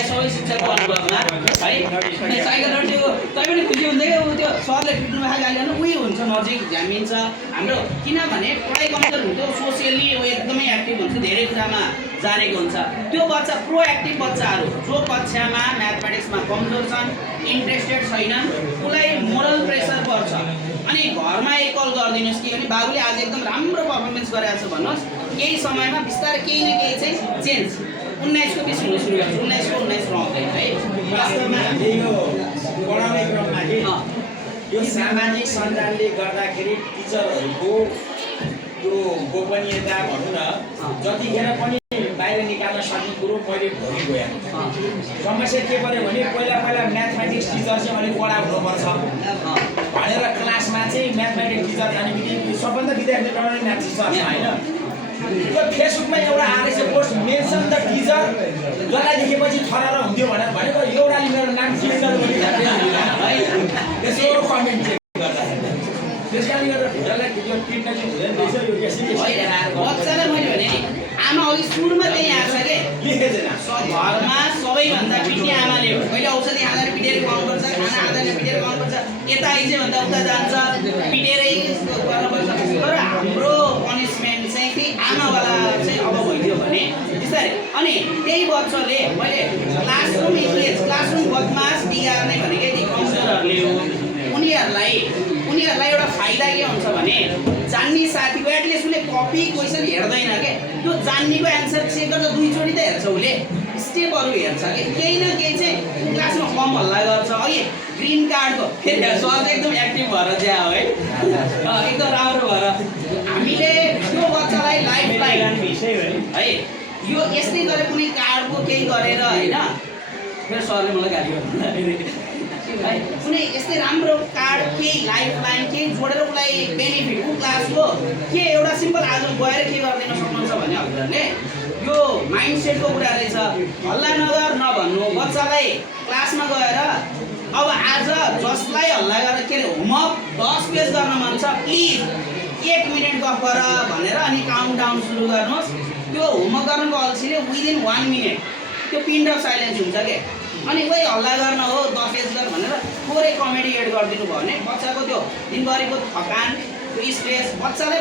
प्रायः सबै शिक्षकको अनुभवमा है साइकोलोजीको तै पनि खुसी हुँदै त्यो सरले पिट्नु खालि हाल्यो उही हुन्छ नजिक झ्यामिन्छ हाम्रो किनभने पढाइ कमजोर हुन्थ्यो सोसियली एकदमै एक्टिभ हुन्छ धेरै कुरामा जानेको हुन्छ त्यो बच्चा प्रोएक्टिभ बच्चाहरू जो कक्षामा म्याथमेटिक्समा कमजोर छन् इन्ट्रेस्टेड छैनन् उसलाई मोरल प्रेसर पर्छ अनि घरमा एक कल गरिदिनुहोस् कि अनि बाबुले आज एकदम राम्रो पर्फर्मेन्स गरेको छ भन्नुहोस् केही समयमा बिस्तारै केही न केही चाहिँ चेन्ज 19 को 20 हुन सुरु गर्छ 19 को 19 रहँदैन है वास्तवमा हामीले यो पढाउने क्रममा के यो सामाजिक सञ्जालले गर्दाखेरि टिचरहरूको त्यो गोपनीयता भनौँ न जतिखेर पनि बाहिर निकाल्न सक्ने कुरो मैले भोलि गएँ समस्या के पर्यो भने पहिला म्याथमेटिक्स टिचर चाहिँ अलिक कडा हुनुपर्छ भनेर क्लासमा चाहिँ म्याथमेटिक्स टिचर जाने बित्तिकै सबभन्दा विद्यार्थी डराउने म्याथ टिचर होइन त्यो फेसबुकमा एउटा आएर चाहिँ पोस्ट मेन्सन द टिचर जसलाई देखेपछि थरार हुन्थ्यो भनेको एउटाले मेरो नाम चेन्ज गर्नु त्यसो कमेन्ट चेक गर्दाखेरि त्यस कारणले गर्दा भित्रलाई त्यो टिप्न चाहिँ हुँदैन रहेछ यो यसरी बच्चालाई मैले भने नि आमा अघि सुरुमा त्यही आएको छ के लेखेदैन घरमा सबैभन्दा पिट्ने आमाले हो पहिले औषधि खाँदा पिटेर खुवाउनुपर्छ खाना खाँदा पिटेर खुवाउनुपर्छ यता आइज भन्दा उता जान्छ पिटेरै गर्नुपर्छ तर हाम्रो पनिसमेन्ट चाहिँ त्यही आमावाला चाहिँ अब भइदियो भने बिस्तारै अनि त्यही बच्चाले मैले क्लासरुम बदमास बिगार्ने भनेकै ती कमजोरहरूले हो उनीहरूलाई एउटा फाइदा के हुन्छ भने जान्ने साथीको एटलिस्ट उसले कपी क्वेसन हेर्दैन के त्यो जान्नेको एन्सर चेक गर्दा दुईचोटि त हेर्छ उसले स्टेपहरू हेर्छ कि केही न केही चाहिँ क्लासमा कम हल्ला गर्छ अघि ग्रिन कार्डको फेरि सर एकदम एक्टिभ भएर ज्या हो है एकदम राम्रो भएर हामीले त्यो बच्चालाई लाइफलाई है यो यस्तै गरेर कुनै कार्डको केही गरेर होइन मेरो सरले मलाई गाली गर्नु कुनै यस्तै राम्रो कार्ड केही लाइफ लाइन केही जोडेर उसलाई बेनिफिट ऊ क्लासको के एउटा सिम्पल आज गएर के गरिदिन सक्नुहुन्छ भने हजुरहरूले यो माइन्डसेटको कुरा रहेछ हल्ला नगर नभन्नु बच्चालाई क्लासमा गएर अब आज जसलाई हल्ला गरेर के अरे होमवर्क 10 पेज गर्न मन छ प्लिज 1 मिनट गफ गर भनेर अनि काउन्ट डाउन सुरु गर्नुहोस् त्यो होमवर्क गर्नुको अल्छीले विदिन 1 मिनट त्यो पिन ड्रप साइलेन्स हुन्छ के अनि कोही हल्ला गर्न हो 10 पेज गर भनेर थोरै कमेडी एड गरिदिनु भयो भने बच्चाको त्यो दिनभरिको थकान त्यो स्ट्रेस बच्चाकै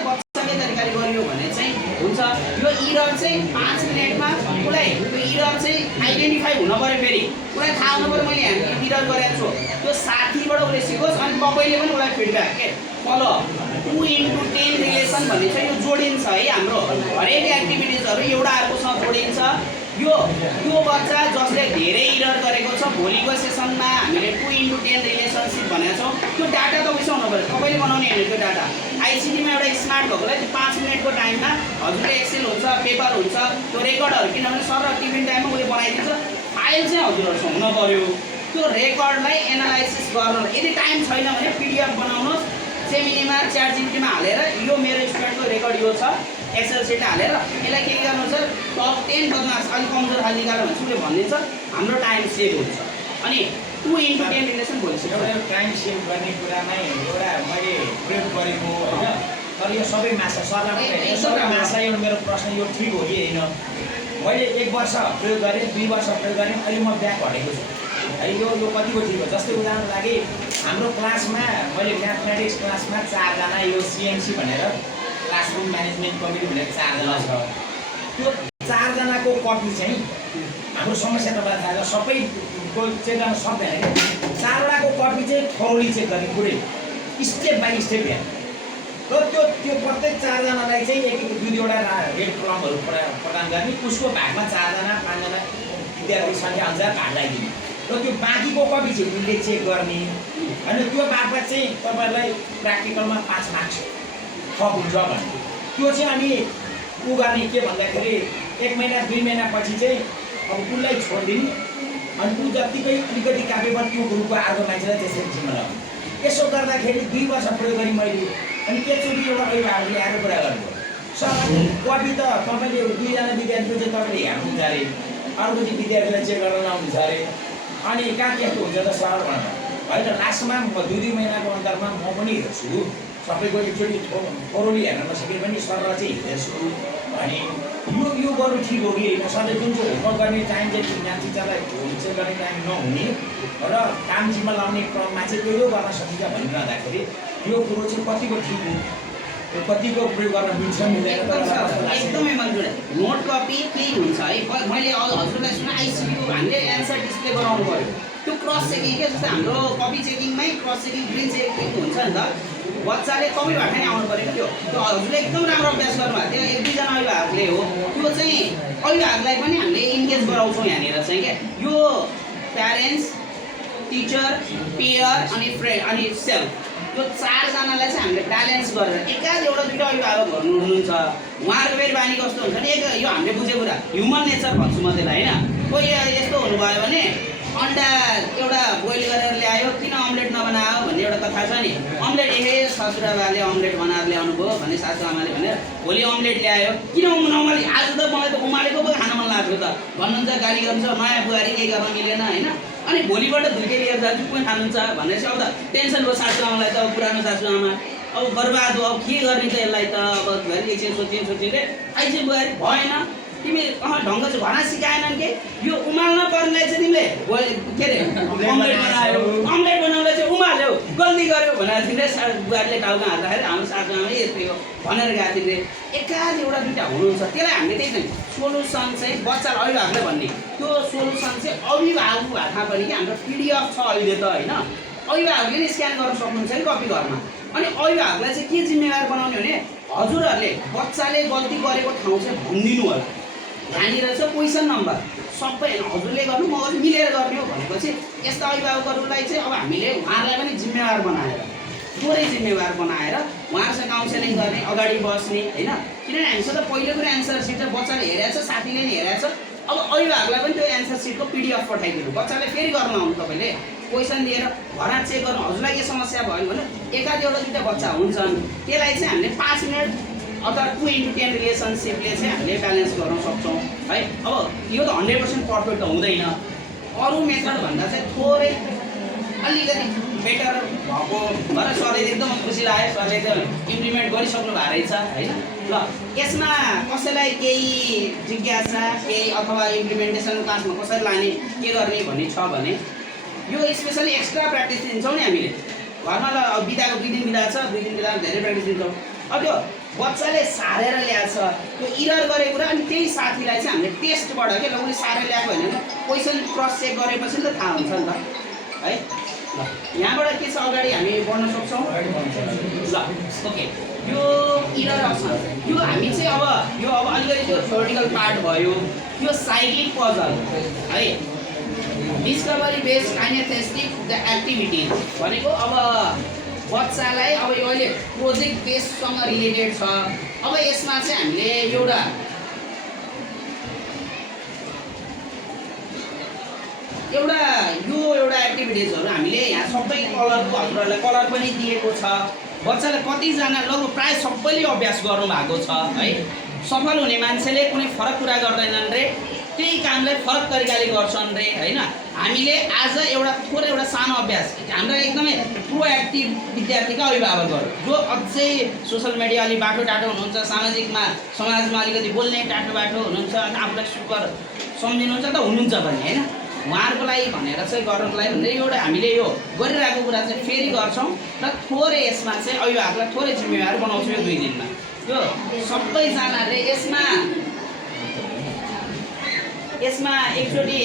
तरिकाले गरियो भने चाहिँ हुन्छ यो इरर चाहिँ 5 मिनटमा उसलाई त्यो इरर चाहिँ आइडेन्टिफाई हुन पर्यो फेरि उसलाई थाहा हुनु पर्यो मैले यहाँ इरर गरेको छु त्यो साथीबाट उसले सिकोस् अनि तपाईँले पनि उसलाई फिडब्याक के फलो 2:10 रिलेसन भन्ने चाहिँ यो जोडिन्छ है हाम्रो हरेक एक्टिभिटिजहरू एउटा अर्कोसँग जोडिन्छ यो बच्चा जसले धेरै इरर गरेको छ भोलिको सेसनमा हामीले 2:10 रिलेसनसिप भनेको छौँ त्यो डाटा त उसँग हुनु पर्यो तपाईँले बनाउने होइन त्यो डाटा आइसिटीमा एउटा स्मार्ट भएकोलाई त्यो 5 मिनटको टाइममा हजुरले एक्सेल हुन्छ पेपर हुन्छ त्यो रेकर्डहरू किनभने सर र टिफिन टाइममा उसले बनाइदिन्छ फाइल चाहिँ हजुरहरूसँग हुन पर्यो त्यो रेकर्डलाई एनालाइसिस गर्न यदि टाइम छैन भने पिडिएफ बनाउनुहोस् जेमिनीमा च्याट जिपिटीमा हालेर यो मेरो स्टुडेन्टको रेकर्ड यो छ एक्सेल सिट हालेर यसलाई के गर्नुहुन्छ टप 10 बदमास अलिक कमजोर खालि निकाल्यो भने उसले भनिदिन्छ हाम्रो टाइम सेभ हुन्छ अनि 2:10 रिलेसन भइसक्यो टाइम सेभ गर्ने कुरामा एउटा मैले प्रयोग गरेको होइन तर यो सबै माछा सरलाई माछा मेरो प्रश्न यो ठिक हो कि होइन मैले 1 वर्ष प्रयोग गरेँ 2 वर्ष प्रयोग गरेँ अहिले म ब्याक हटेको छु है यो कतिको ठिक हो जस्तै उदाहरण लागि हाम्रो क्लासमा मैले म्याथमेटिक्स क्लासमा 4 जना यो सिएमसी भनेर क्लासरुम म्यानेजमेन्ट कमिटी भनेर 4 जना छ त्यो 4 जनाको कपी चाहिँ हाम्रो समस्या तपाईँलाई थाहा छ सबैको चेक गर्न सक्दैन 4 वटाको कपी चाहिँ थोरली चेक गर्ने पुरै स्टेप बाई स्टेप हेर्ने र त्यो प्रत्येक 4 जनालाई चाहिँ एक दुईवटा रेड कलमहरू प्रदान गर्ने उसको भागमा 4 जना 5 जना विद्यार्थी सङ्ख्या अनुसार भाग लगाइदिने र त्यो बाँकीको कपी चाहिँ उसले चेक गर्ने अनि त्यो बापत चाहिँ तपाईँहरूलाई प्र्याक्टिकलमा 5 मार्क्स थप हुन्छ भने त्यो चाहिँ अनि उ गर्ने के भन्दाखेरि 1 महिना 2 महिनापछि चाहिँ अब उसलाई छोडिदिने अनि ऊ जत्तिकै अलिकति कापेबल त्यो ग्रुपको अर्को मान्छेलाई त्यसरी जिम्मा लगाउने यसो गर्दाखेरि 2 वर्ष प्रयोग गरेँ मैले अनि एकचोटि एउटा अभिभावकले आएर कुरा गर्नुभयो सर कपी त तपाईँले 2 जना विद्यार्थीको चाहिँ तपाईँले हेर्नुहुन्छ अरे अर्को चाहिँ विद्यार्थीलाई चेक गर्न लाउनुहुन्छ अरे अनि कहाँ त्यस्तो हुन्छ त सर भनेर होइन लास्टमा म 2 महिनाको अन्तरमा म पनि हेर्छु सबैको एकचोटि थोरली हेर्न नसके पनि सर चाहिँ हेर्छु अनि यो गर्नु ठिक हो कि होइन सधैँ जुन चाहिँ होमवर्क गर्ने टाइम चाहिँ यहाँ टिचरलाई होमवर्क गर्ने टाइम नहुने र काम जिम्मा लाउने क्रममा चाहिँ यो गर्न सकिन्छ भनिरहँदाखेरि यो कुरो चाहिँ कतिको ठिक हो यो कतिको प्रयोग गर्न मिल्छ मिल्दैन एकदमै मजबुत नोट कपी केही हुन्छ है मैले हजुरलाई सुने आइसियु हामीले एन्सर डिस्प्ले गराउनु पऱ्यो त्यो क्रस चेकिङ के जस्तो हाम्रो कपी चेकिङमै क्रस चेकिङ प्रिन्ट चेकिङ हुन्छ नि त बच्चाले कपीबाट नै आउनु पऱ्यो त्यो हजुरले एकदम राम्रो अभ्यास गर्नुभएको थियो एक दुईजना अभिभावकले हो त्यो चाहिँ अभिभावकलाई पनि हामीले इन्गेज गराउँछौँ यहाँनिर चाहिँ क्या यो प्यारेन्ट्स टिचर पेयर अनि फ्रेन्ड अनि सेल्फ यो चारजनालाई चाहिँ हामीले ब्यालेन्स गरेर एकाध एउटा दुईवटा अभिभावक हुनुहुन्छ उहाँहरूको फेरि बानी कस्तो हुन्छ नि यो हामीले बुझेको कुरा ह्युमन नेचर भन्छु म त्यसलाई होइन कोही यस्तो हुनुभयो भने अन्डा एउटा बोइल गरेर ल्यायो किन अम्लेट नबनायो भन्ने एउटा कथा छ नि अम्लेट ससुराबाले अम्लेट बनाएर ल्याउनु भयो भने सासूआमाले भनेर भोलि अम्लेट ल्यायो किन नमाले आज त मलाई त उमालेको पो खान मन लाग्यो त भन्नुहुन्छ गाली गर्नुहुन्छ नयाँ बुहारी केही गर्न मिलेन होइन अनि भोलिबाट धुर्के लिएर जान्छु कोही खानुहुन्छ भनेपछि अब त टेन्सन भयो सासूआमालाई त अब पुरानो सासूआमा अब बर्बाद हो अब के गर्ने त यसलाई त अब घरि एकछिन सोचिँदै आइज बुहारी भएन तिमी ढङ्ग चाहिँ भना सिकाएनन् के यो उमाल्न पर्नेलाई चाहिँ तिमीले के अरे अम्लेट बनायो अम्लेट बनाउँदा चाहिँ उमाल्यौ गल्ती गर्यो भनेर तिमीले बुहारीले टाउमा हाल्दाखेरि हाम्रो सासूआमा यस्तै हो भनेर गएको तिमीले एकाध एउटा दुईवटा हुनुहुन्छ त्यसलाई हामीले त्यही चाहिँ सोलुसन चाहिँ बच्चालाई अभिभावकले भन्ने त्यो सोलुसन चाहिँ अभिभावकको हातमा पनि कि हाम्रो पिडिएफ छ अहिले त होइन अभिभावकले नै स्क्यान गर्न सक्नुहुन्छ नि कपी घरमा अनि अभिभावकलाई चाहिँ के जिम्मेवार बनाउने भने हजुरहरूले बच्चाले गल्ती गरेको ठाउँ चाहिँ भनिदिनु होला यहाँनिर चाहिँ क्वेसन नम्बर सबै हजुरले गर्नु म मिलेर गर्ने हो भनेपछि यस्ता अभिभावकहरूलाई चाहिँ अब हामीले उहाँहरूलाई पनि जिम्मेवार बनाएर थोरै जिम्मेवार बनाएर उहाँहरूसँग काउन्सिलिङ गर्ने अगाडि बस्ने होइन किनभने हामीसँग त पहिलेको एन्सर सिट चाहिँ बच्चाले हेरेको छ साथीले नि हेरेको छ अब अभिभावकलाई पनि त्यो एन्सर सिटको पिडिएफ पठाइदिनु बच्चाले फेरि गर्न आउनु तपाईँले क्वेसन दिएर घरमा चेक गर्नु हजुरलाई के समस्या भयो भने एकाध एउटा दुईवटा बच्चा हुन्छन् त्यसलाई चाहिँ हामीले 5 मिनट अथवा 2:10 रिलेसनसिपले चाहिँ हामीले ब्यालेन्स गर्न सक्छौँ है अब यो त 100% पर्फेक्ट त हुँदैन अरू मेथड भन्दा चाहिँ थोरै अलिकति बेटर भएको भएर सरले एकदम खुसी लाग्यो सरले त इम्प्लिमेन्ट गरिसक्नु भएको रहेछ होइन ल यसमा कसैलाई केही जिज्ञासा केही अथवा इम्प्लिमेन्टेसन क्लासमा कसरी लाने के गर्ने भन्ने छ भने यो स्पेसली एक्स्ट्रा प्र्याक्टिस दिन्छौँ नि हामीले घरमा ल बिदाको 2 दिन बिदा छ 2 दिन बिदा धेरै प्र्याक्टिस दिन्छौँ अब त्यो बच्चाले सारेर ल्याएछ त्यो इरर गरेको कुरा अनि त्यही साथीलाई चाहिँ हामीले टेस्टबाट के ल उसले सारेर ल्याएको होइन क्वेसन क्रस चेक गरेपछि त थाहा हुन्छ नि त है ल यहाँबाट के छ अगाडि हामी बढ्न सक्छौँ ल ओके यो इरर अप्सन यो हामी चाहिँ अब यो अब अलिकति त्यो थ्योरिटिकल पार्ट भयो यो साइक्लिक पजल है discovery based kinesthetic the activities भनेको अब बच्चालाई अब यो अहिले प्रोजेक्ट बेस्डसँग रिलेटेड छ अब यसमा चाहिँ हामीले एउटा एक्टिभिटिजहरू हामीले यहाँ सबै कलरको हजुरहरूलाई कलर पनि दिएको छ बच्चाले कतिजना लगभग प्राय सबैले अभ्यास गर्नु भएको छ है सफल हुने मान्छेले कुनै फरक कुरा गर्दैनन् रे त्यही कामलाई फरक तरिकाले गर्छन् रे होइन हामीले आज एउटा सानो अभ्यास हाम्रो एकदमै प्रोएक्टिभ विद्यार्थीका अभिभावकहरू जो अझै सोसल मिडिया अलि बाटो हुनुहुन्छ समाजमा अलिकति बोल्ने बाटो हुनुहुन्छ आफूलाई सुपर सम्झिनुहुन्छ त हुनुहुन्छ पनि होइन उहाँहरूको लागि भनेर चाहिँ गर्नको लागि भनेर एउटा हामीले यो गरिरहेको कुरा चाहिँ फेरि गर्छौँ र थोरै यसमा चाहिँ अभिभावकलाई थोरै जिम्मेवार बनाउँछौँ यो 2 दिनमा यो सबैजनाले यसमा एकचोटि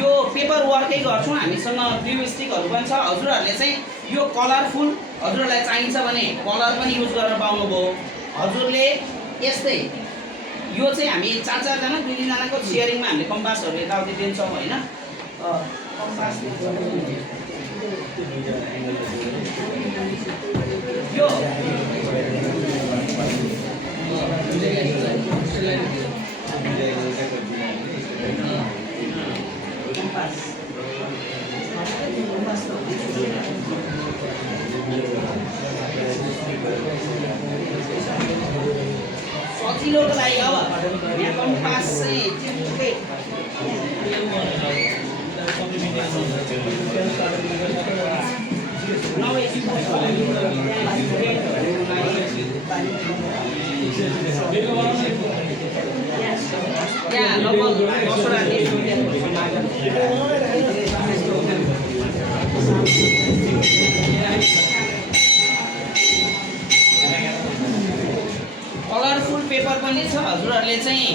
यो पेपर वर्कै गर्छौँ हामीसँग ग्लु स्टिकहरू पनि छ हजुरहरूले चाहिँ यो कलरफुल हजुरहरूलाई चाहिन्छ भने कलर पनि युज गर्न पाउनुभयो हजुरले यस्तै यो चाहिँ हामी 4-4जना 2-2जनाको सेयरिङमा हामीले कम्पासहरू यताउति दिन्छौँ होइन यो सजिलोको लागि अब यहाँ कम्पास चाहिँ ठिकै लगभग 10वटा टेस्ट कलरफुल पेपर पनि छ हजुरहरूले चाहिँ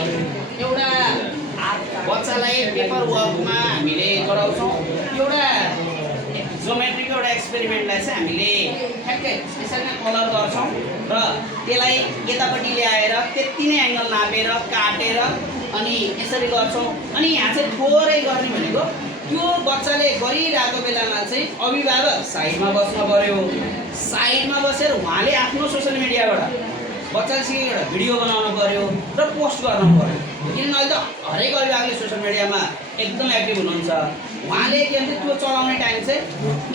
एउटा बच्चालाई पेपर वर्कमा हामीले गराउँछौँ एउटा जोमेट्रीको एउटा एक्सपेरिमेन्टलाई चाहिँ हामीले ठ्याक्कै यसरी नै कलर गर्छौँ र त्यसलाई यतापट्टि ल्याएर त्यति नै एङ्गल नापेर काटेर अनि यसरी गर्छौँ अनि यहाँ चाहिँ थोरै गर्ने भनेको त्यो बच्चाले गरिरहेको बेलामा चाहिँ अभिभावक साइडमा बस्नु पर्यो साइडमा बसेर उहाँले आफ्नो सोसियल मिडियाबाट बच्चासँग एउटा भिडियो बनाउनु पर्यो र पोस्ट गर्नु पर्यो किनभने अहिले त हरेक अभिभावकले सोसियल मिडियामा एकदम एक्टिभ हुनुहुन्छ उहाँले के भन्छ त्यो चलाउने टाइम चाहिँ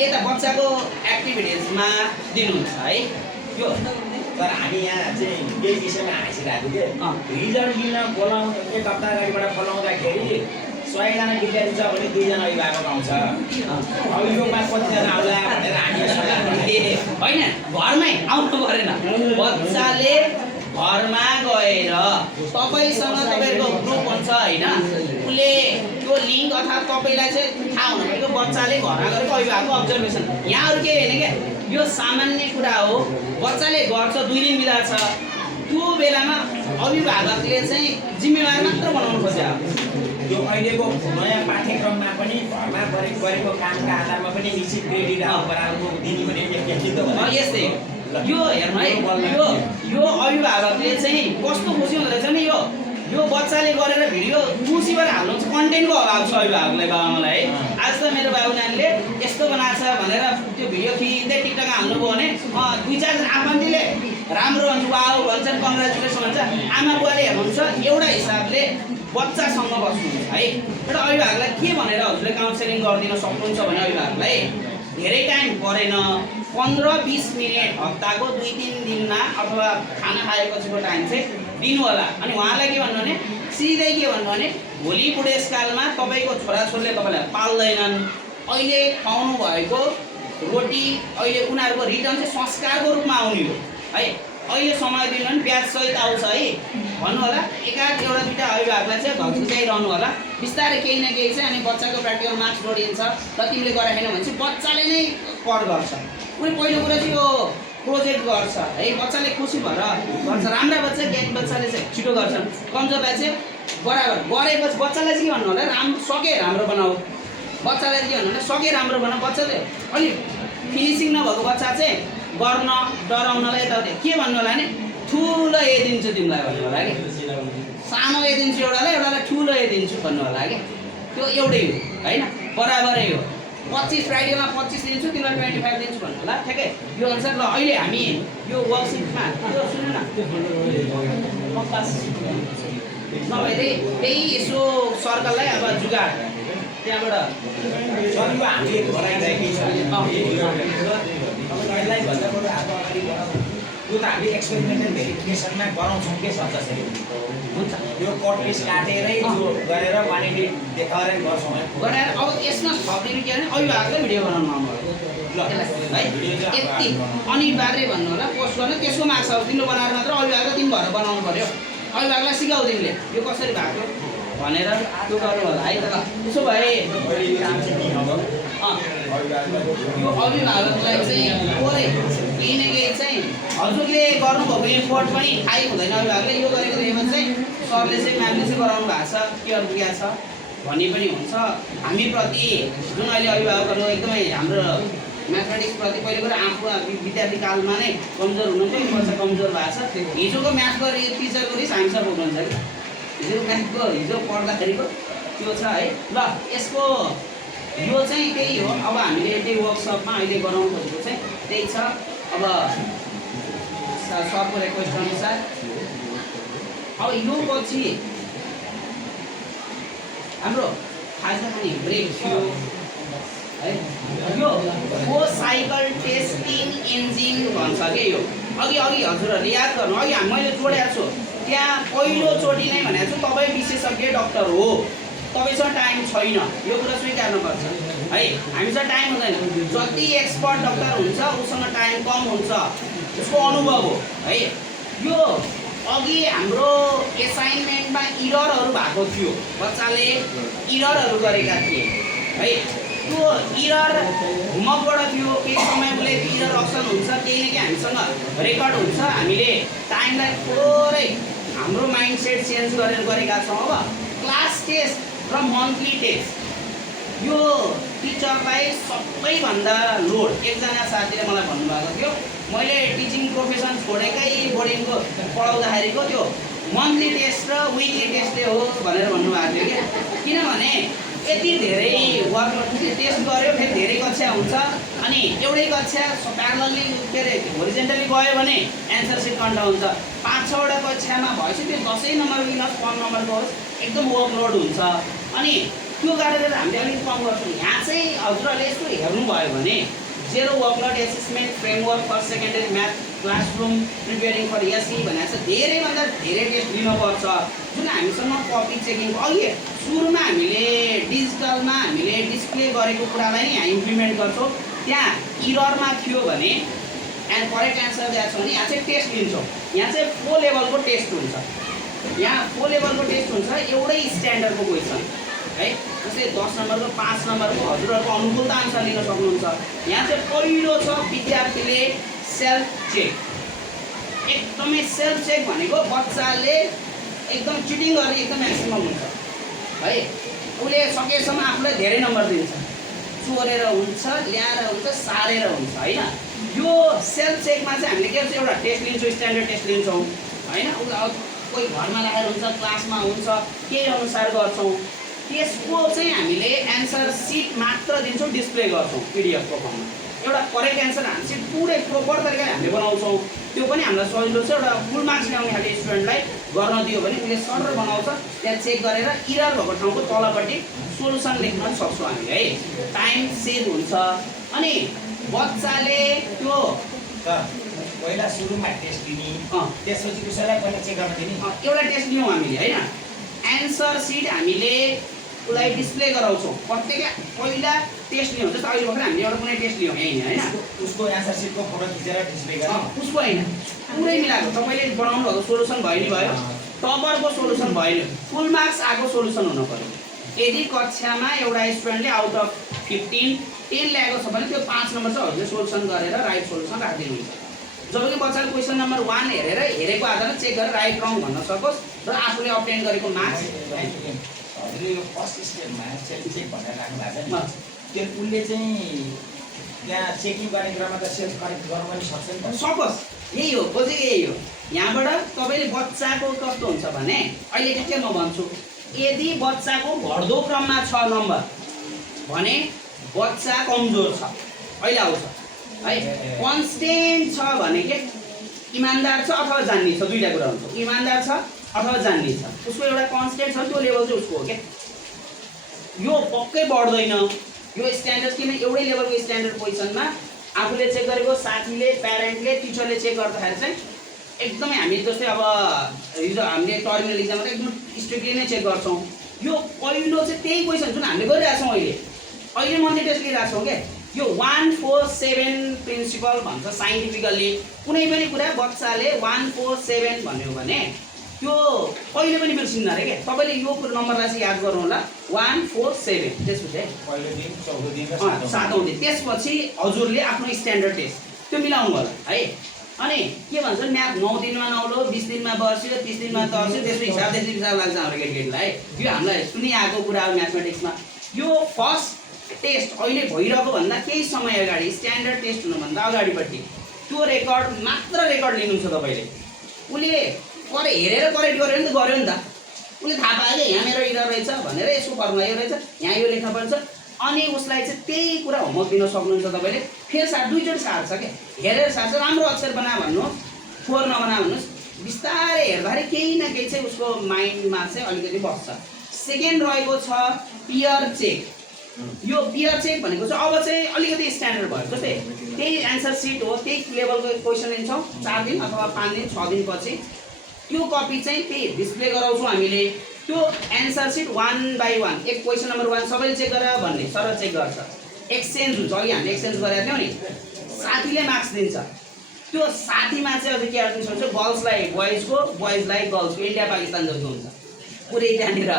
यता बच्चाको एक्टिभिटिजमा दिनुहुन्छ है यो तर हामी यहाँ चाहिँ केही विषयमा हाँसिरहेको थियौँ रिजल्ट लिन बोलाउँ एक हप्ता अगाडिबाट बोलाउँदाखेरि 100जना विद्यार्थी छ भने 2जना अभिभावक आउँछ अभियोगमा कतिजना आउला भनेर हामी होइन घरमै आउनु परेन बच्चाले घरमा गएर तपाईँसँग तपाईँको ग्रुप हुन्छ होइन उसले त्यो लिङ्क अर्थात् तपाईँलाई चाहिँ थाहा हुनु पऱ्यो बच्चाले घरमा गएर अभिभावकको अब्जर्भेसन यहाँ अरू केही होइन क्या यो सामान्य कुरा हो बच्चाले गर्छ 2 दिन बिदा छ त्यो बेलामा अभिभावकले चाहिँ जिम्मेवार मात्र बनाउनु खोज्छ यो अहिलेको नयाँ पाठ्यक्रममा पनि घरमा गरेको कामका आधारमा पनि निश्चित क्रेडिट बराबरको दिने भने व्यक्तित्व हो यस्तै यो हेर्नु है यो अभिभावकले चाहिँ कस्तो खुसी हुँदो रहेछ नि यो बच्चाले गरेर भिडियो खुसी भएर हाल्नुहुन्छ कन्टेन्टको अभाव छ अभिभावकलाई बाबाआमालाई है आज त मेरो बाबु नानीले यस्तो बनाएको छ भनेर त्यो भिडियो खिच्दै टिकटक हाल्नुभयो भने 2-4 आफन्तले राम्रो भन्छ वाउ भन्छन् कङ्ग्रेचुलेसन भन्छ आमा बुवाले हेर्नुहुन्छ एउटा हिसाबले बच्चासँग बस्नुहुन्छ है एउटा अभिभावकलाई के भनेर हजुरले काउन्सिलिङ गरिदिन सक्नुहुन्छ भने अभिभावकलाई धेरै टाइम परेन 15-20 मिनट हप्ताको 2-3 दिनमा अथवा खाना खाएपछिको टाइम चाहिँ दिनु होला अनि उहाँलाई के भन्नु भने सिधै के भन्नु भने भोलि बुढेसकालमा तपाईँको छोराछोरीले तपाईँलाई पाल्दैनन् अहिले खुवाउनु भएको रोटी अहिले उनीहरूको रिटर्न चाहिँ संस्कारको रूपमा आउने हो है अहिले समय दिनु भने ब्याज सहित आउँछ है भन्नु होला एकाध एउटा 2टा अभिभावकलाई चाहिँ घचघचाइरहनु होला बिस्तारै केही न केही चाहिँ अनि बच्चाको प्र्याक्टिकल मार्क्स जोडिन्छ र तिमीले गरेन भने चाहिँ बच्चाले नै कर गर्छ कुनै पहिलो कुरा चाहिँ यो प्रोजेक्ट गर्छ है बच्चाले खुसी भएर गर्छ राम्रा बच्चा ज्ञानी बच्चाले चाहिँ छिटो गर्छन् कमजोरलाई चाहिँ बराबर गरेपछि बच्चालाई चाहिँ के भन्नु होला सके राम्रो बनाऊ बच्चालाई के भन्नु होला सके राम्रो बनाऊ बच्चाले अलि फिनिसिङ नभएको बच्चा चाहिँ गर्न डराउनलाई त के भन्नु होला नि ठुलो ए दिन्छु तिमीलाई भन्नु होला कि सानो ए दिन्छु एउटालाई ठुलो ए दिन्छु भन्नु होला कि त्यो एउटै हो होइन बराबरै हो 25 फ्राइडेमा 25 दिन्छु तिमीलाई 25 दिन्छु भन्नु होला ठिकै यो अनुसार ल अहिले हामी यो वर्कसिटमा यो सुन्नु न नभए त्यही यसो सर्कललाई अब जुगाड त्यहाँबाट हामीले गराइरहेकै छ त्यो त हामी एक्सपेरिमेन्टल भेरिफिकेसनमा गराउँछौँ के सक्छ हुन्छ यो कट पिस काटेरै त्यो गरेर क्वालिटी देखाएर गर्छौँ गरेर अब यसमा थपिदिनु के भने अभिभावकले भिडियो बनाउनु आउनु ल है यति अनिवार्य भन्नु होला पोस्ट गर्नु त्यसको मार्क्स अब तिमीले बनाएर मात्र अभिभावकले तिमी भएर बनाउनु पर्यो अभिभावकलाई सिकाऊ तिमीले यो कसरी भएको भनेर त्यो गर्नु होला है त ल त्यसो भए यो अभिभावकलाई चाहिँ थोरै केही न केही चाहिँ हजुरले गर्नुभएको एफोर्ट पनि थाहै हुँदैन अभिभावकले यो गरेको देखेमा चाहिँ सरले चाहिँ म्यामले चाहिँ गराउनु भएको छ के पुगेको छ भन्ने पनि हुन्छ हामीप्रति जुन अहिले अभिभावकहरू एकदमै हाम्रो म्याथमेटिक्सप्रति पहिले कुरा आफू विद्यार्थी कालमा नै कमजोर हुनुहुन्छ यो बच्चा कमजोर भएको छ हिजोको म्याथको टिचरको रिस हामीसँग पुग्नुहुन्छ कि हिजोको म्याथको हिजो पढ्दाखेरिको त्यो छ है ल यसको यो चाहिँ त्यही हो अब हामीले त्यही वर्कसपमा अहिले गराउनु खोजेको चाहिँ त्यही छ अब सरको रिक्वेस्ट अनुसार अब यो पछि हाम्रो खाजा खाने ब्रेक थियो है यो साइकल टेस्टिङ इन्जिन भन्छ के यो अघि हजुरहरूले याद गर्नु अघि मैले जोडेको छु त्यहाँ पहिलोचोटि नै भनेको छु तपाईँ विशेषज्ञ डक्टर हो तपाईँसँग टाइम छैन यो कुरा स्वीकार्नुपर्छ है हामीसँग टाइम हुँदैन जति एक्सपर्ट डक्टर हुन्छ उसँग टाइम कम हुन्छ उसको अनुभव हो है यो अघि हाम्रो एसाइनमेन्टमा इररहरू भएको थियो, बच्चाले इररहरू गरेका थिए है। त्यो इरर होमवर्कबाट थियो, केही समय उसले इरर अप्सन हुन्छ, केही न केही हामीसँग रेकर्ड हुन्छ। हामीले टाइमलाई थोरै हाम्रो माइन्डसेट चेन्ज गरेर गरेका छौँ। अब क्लास टेस्ट र मन्थली टेस्ट यो टिचरलाई सबैभन्दा लोड। एकजना साथीले मलाई भन्नुभएको थियो, मैले टिचिङ प्रोफेसन छोडेकै बोर्डिङको पढाउँदाखेरिको त्यो मन्थली टेस्ट र विकली टेस्टले हो भनेर भन्नुभएको थियो क्या। किनभने यति धेरै वर्कलोड टेस्ट गऱ्यो, फेरि धेरै कक्षा हुन्छ, अनि एउटै कक्षा प्यारलली के अरे होरिजेन्टली गयो भने एन्सर सिट कन्ट हुन्छ। 5-6वटा कक्षामा भएपछि त्यो 10 नम्बर कि 5 नम्बरको होस्, एकदम वर्कलोड हुन्छ। अनि त्यो गरेर हामीले अलिकति कम गर्छौँ। यहाँ चाहिँ हजुरहरूले यस्तो हेर्नुभयो भने zero workload assessment framework for secondary math classroom preparing for SE भनेर चाहिँ धेरैभन्दा धेरै टेस्ट लिनुपर्छ। जुन हामीसँग कपी चेकिङ अघि सुरुमा हामीले डिजिटलमा हामीले डिस्प्ले गरेको कुरालाई नै यहाँ इम्प्लिमेन्ट गर्छौँ। त्यहाँ इररमा थियो भने एन्ड करेक्ट एन्सर दिएको छ भने यहाँ चाहिँ टेस्ट लिन्छौँ। यहाँ चाहिँ 4 लेभलको टेस्ट हुन्छ। यहाँ 4 लेभलको टेस्ट हुन्छ, एउटै स्ट्यान्डर्डको क्वेसन है। जस्तै 10 नम्बरको 5 नम्बरको हजुरहरूको अनुकूलता आन्सर लिन सक्नुहुन्छ। यहाँ चाहिँ पहिलो छ विद्यार्थीले सेल्फ चेक। एकदमै सेल्फ चेक भनेको बच्चाले एकदम चिटिङ गर्ने एकदम म्याक्सिमम हुन्छ है। उसले सकेसम्म आफूलाई धेरै नम्बर दिन्छ, चोरेर हुन्छ, ल्याएर हुन्छ, सारेर हुन्छ होइन। यो सेल्फ चेकमा चाहिँ हामीले के भन्छ, एउटा टेस्ट लिन्छौँ, स्ट्यान्डर्ड टेस्ट लिन्छौँ होइन। उसलाई कोही घरमा राखेर हुन्छ, क्लासमा हुन्छ, केही अनुसार गर्छौँ। त्यसको चाहिँ हामीले एन्सर सिट मात्र दिन्छौँ, डिस्प्ले गर्छौँ पिडिएफको फर्ममा। एउटा करेक्ट एन्सर हामी पुरै प्रोपर तरिकाले हामीले बनाउँछौँ। त्यो पनि हामीलाई सजिलो छ। एउटा फुल मार्क्स ल्याउने खाले स्टुडेन्टलाई गर्न दियो भने उसले सरर बनाउँछ, त्यहाँ चेक गरेर इरर भएको ठाउँको तलपट्टि सोल्युसन लेख्न पनि सक्छौँ हामीले है। टाइम सेभ हुन्छ। अनि बच्चाले त्यो पहिला सुरुमा टेस्ट दिने, त्यसपछि कसैलाई पहिला चेक गर्न दिने, एउटा टेस्ट लियौँ हामीले होइन। एन्सर सिट हामीले उसलाई डिस्प्ले गराउँछौँ। प्रत्येक पहिला टेस्ट लियौँ, जस्तो अहिले भर्खर हामीले एउटा कुनै टेस्ट लियौँ यहीँ होइन। उसको एन्सर सिटको फोटो खिचेर डिस्प्ले गर्नु, उसको होइन, पुरै मिलाएको तपाईँले बनाउनु भएको सोल्युसन भयो नि भयो, टपरको सोल्युसन भयो नि, फुल मार्क्स आएको सोल्युसन हुनु पर्यो। यदि कक्षामा एउटा स्टुडेन्टले आउट अफ 15 10 ल्याएको छ भने त्यो 5 नम्बर चाहिँ हजुरले सोल्युसन गरेर राइट सोल्युसन राखिदिनुहुन्छ। जबकि बच्चाले क्वेसन नम्बर 1 हेरेको आधारमा चेक गरेर राइट रङ भन्न सकोस् र आफूले अब्टेन गरेको मार्क्स। हजुरले यो फर्स्ट स्टेपमा सेल्फ चेक भनेर राख्नु भएको छ नि, त्यो उसले चाहिँ त्यहाँ चेकिङ गर्ने क्रममा त सेल्फ करेक्ट गर्नु पनि सक्छ नि त। सकोस्, यही हो, खोजेको यही हो। यहाँबाट तपाईँले बच्चाको कस्तो हुन्छ भने अहिले के म भन्छु, यदि बच्चाको घट्दो क्रममा 6 नम्बर भने बच्चा कमजोर छ, अहिले आउँछ है। कन्स्टेन्ट छ भने के इमान्दार छ अथवा जान्ने छ, दुईटा कुरा हुन्छ। इमान्दार छ अथवा जान्ने छ, उसको एउटा कन्स्टेन्ट छ, त्यो लेभल चाहिँ उसको हो क्या। यो पक्कै बढ्दैन यो स्ट्यान्डर्ड, किन एउटै लेभलको स्ट्यान्डर्ड पोजिसनमा आफूले चेक गरेको, साथीले, प्यारेन्टले, टिचरले चेक गर्दाखेरि चाहिँ एकदमै हामी जस्तै अब हिजो हामीले टर्मिनल इक्जाममा एकदम स्ट्रिक्टली नै चेक गर्छौँ। यो पहिलो चाहिँ त्यही क्वेसन जुन हामीले गरिरहेछौँ अहिले मन्थली टेस्ट लिइरहेछौँ क्या। यो 147 प्रिन्सिपल भन्छ साइन्टिफिकल्ली। कुनै पनि कुरा बच्चाले 147 भन्यो भने त्यो कहिले पनि बिर्सिन्न अरे क्या। तपाईँले यो नम्बरलाई चाहिँ याद गर्नु होला, 147। त्यसपछि है पहिलो दिन, चौथो दिन र सातौँ दिन, त्यसपछि हजुरले आफ्नो स्ट्यान्डर्ड टेस्ट त्यो मिलाउनु होला है। अनि के भन्छ म्याथ 9 दिनमा नौलो, 20 दिनमा बर्स्यो, 30 दिनमा तर्स्यो, त्यसको हिसाब लाग्छ हाम्रो केटीकेटीलाई है। यो हामीलाई सुनिआएको कुरा हो म्याथमेटिक्समा। यो फर्स्ट टेस्ट अहिले भइरहेको भन्दा केही समय अगाडि स्ट्यान्डर्ड टेस्ट हुनुभन्दा अगाडिपट्टि त्यो रेकर्ड मात्र रेकर्ड लिनुहुन्छ तपाईँले। उसले हेरेर करेक्ट गर्यो भने त गर्यो नि त, उसले थाहा पायो कि यहाँ मेरो इरर रहेछ भनेर, यसको फर्मुला यो रहेछ, यहाँ यो लेख्न पर्छ। अनि उसलाई चाहिँ त्यही कुरा होमवर्क दिन सक्नुहुन्छ तपाईँले। फेरि दुईचोटि सार्छ क्या, हेरेर सार्छ, राम्रो अक्षर बना भन्नुहोस्, फोहोर नबना भन्नुहोस्। बिस्तारै हेर्दाखेरि केही न केही चाहिँ उसको माइन्डमा चाहिँ अलिकति बस्छ। सेकेन्ड रहेको छ पियर चेक। यो पियर चेक भनेको चाहिँ अब चाहिँ अलिकति स्ट्यान्डर्ड भयो। जस्तै त्यही एन्सर सिट हो, त्यही लेभलको क्वेसन लिन्छौँ, 4 दिन अथवा 5 दिन 6 दिनपछि त्यो कपी चाहिँ त्यही डिस्प्ले गराउँछौँ हामीले। त्यो एन्सर सिट 1 by 1, एक क्वेसन नम्बर 1 सबैले चेक गरेर भन्ने सर चेक गर्छ। एक्सचेन्ज हुन्छ, अघि हामीले एक्सचेन्ज गरेका थियौँ नि, साथीले मार्क्स दिन्छ, त्यो साथीमा चाहिँ अझै के गर्नु सक्छ, गर्ल्सलाई बोइजको बोइजलाई गर्ल्सको, इन्डिया पाकिस्तान जस्तो हुन्छ पुरै त्यहाँनिर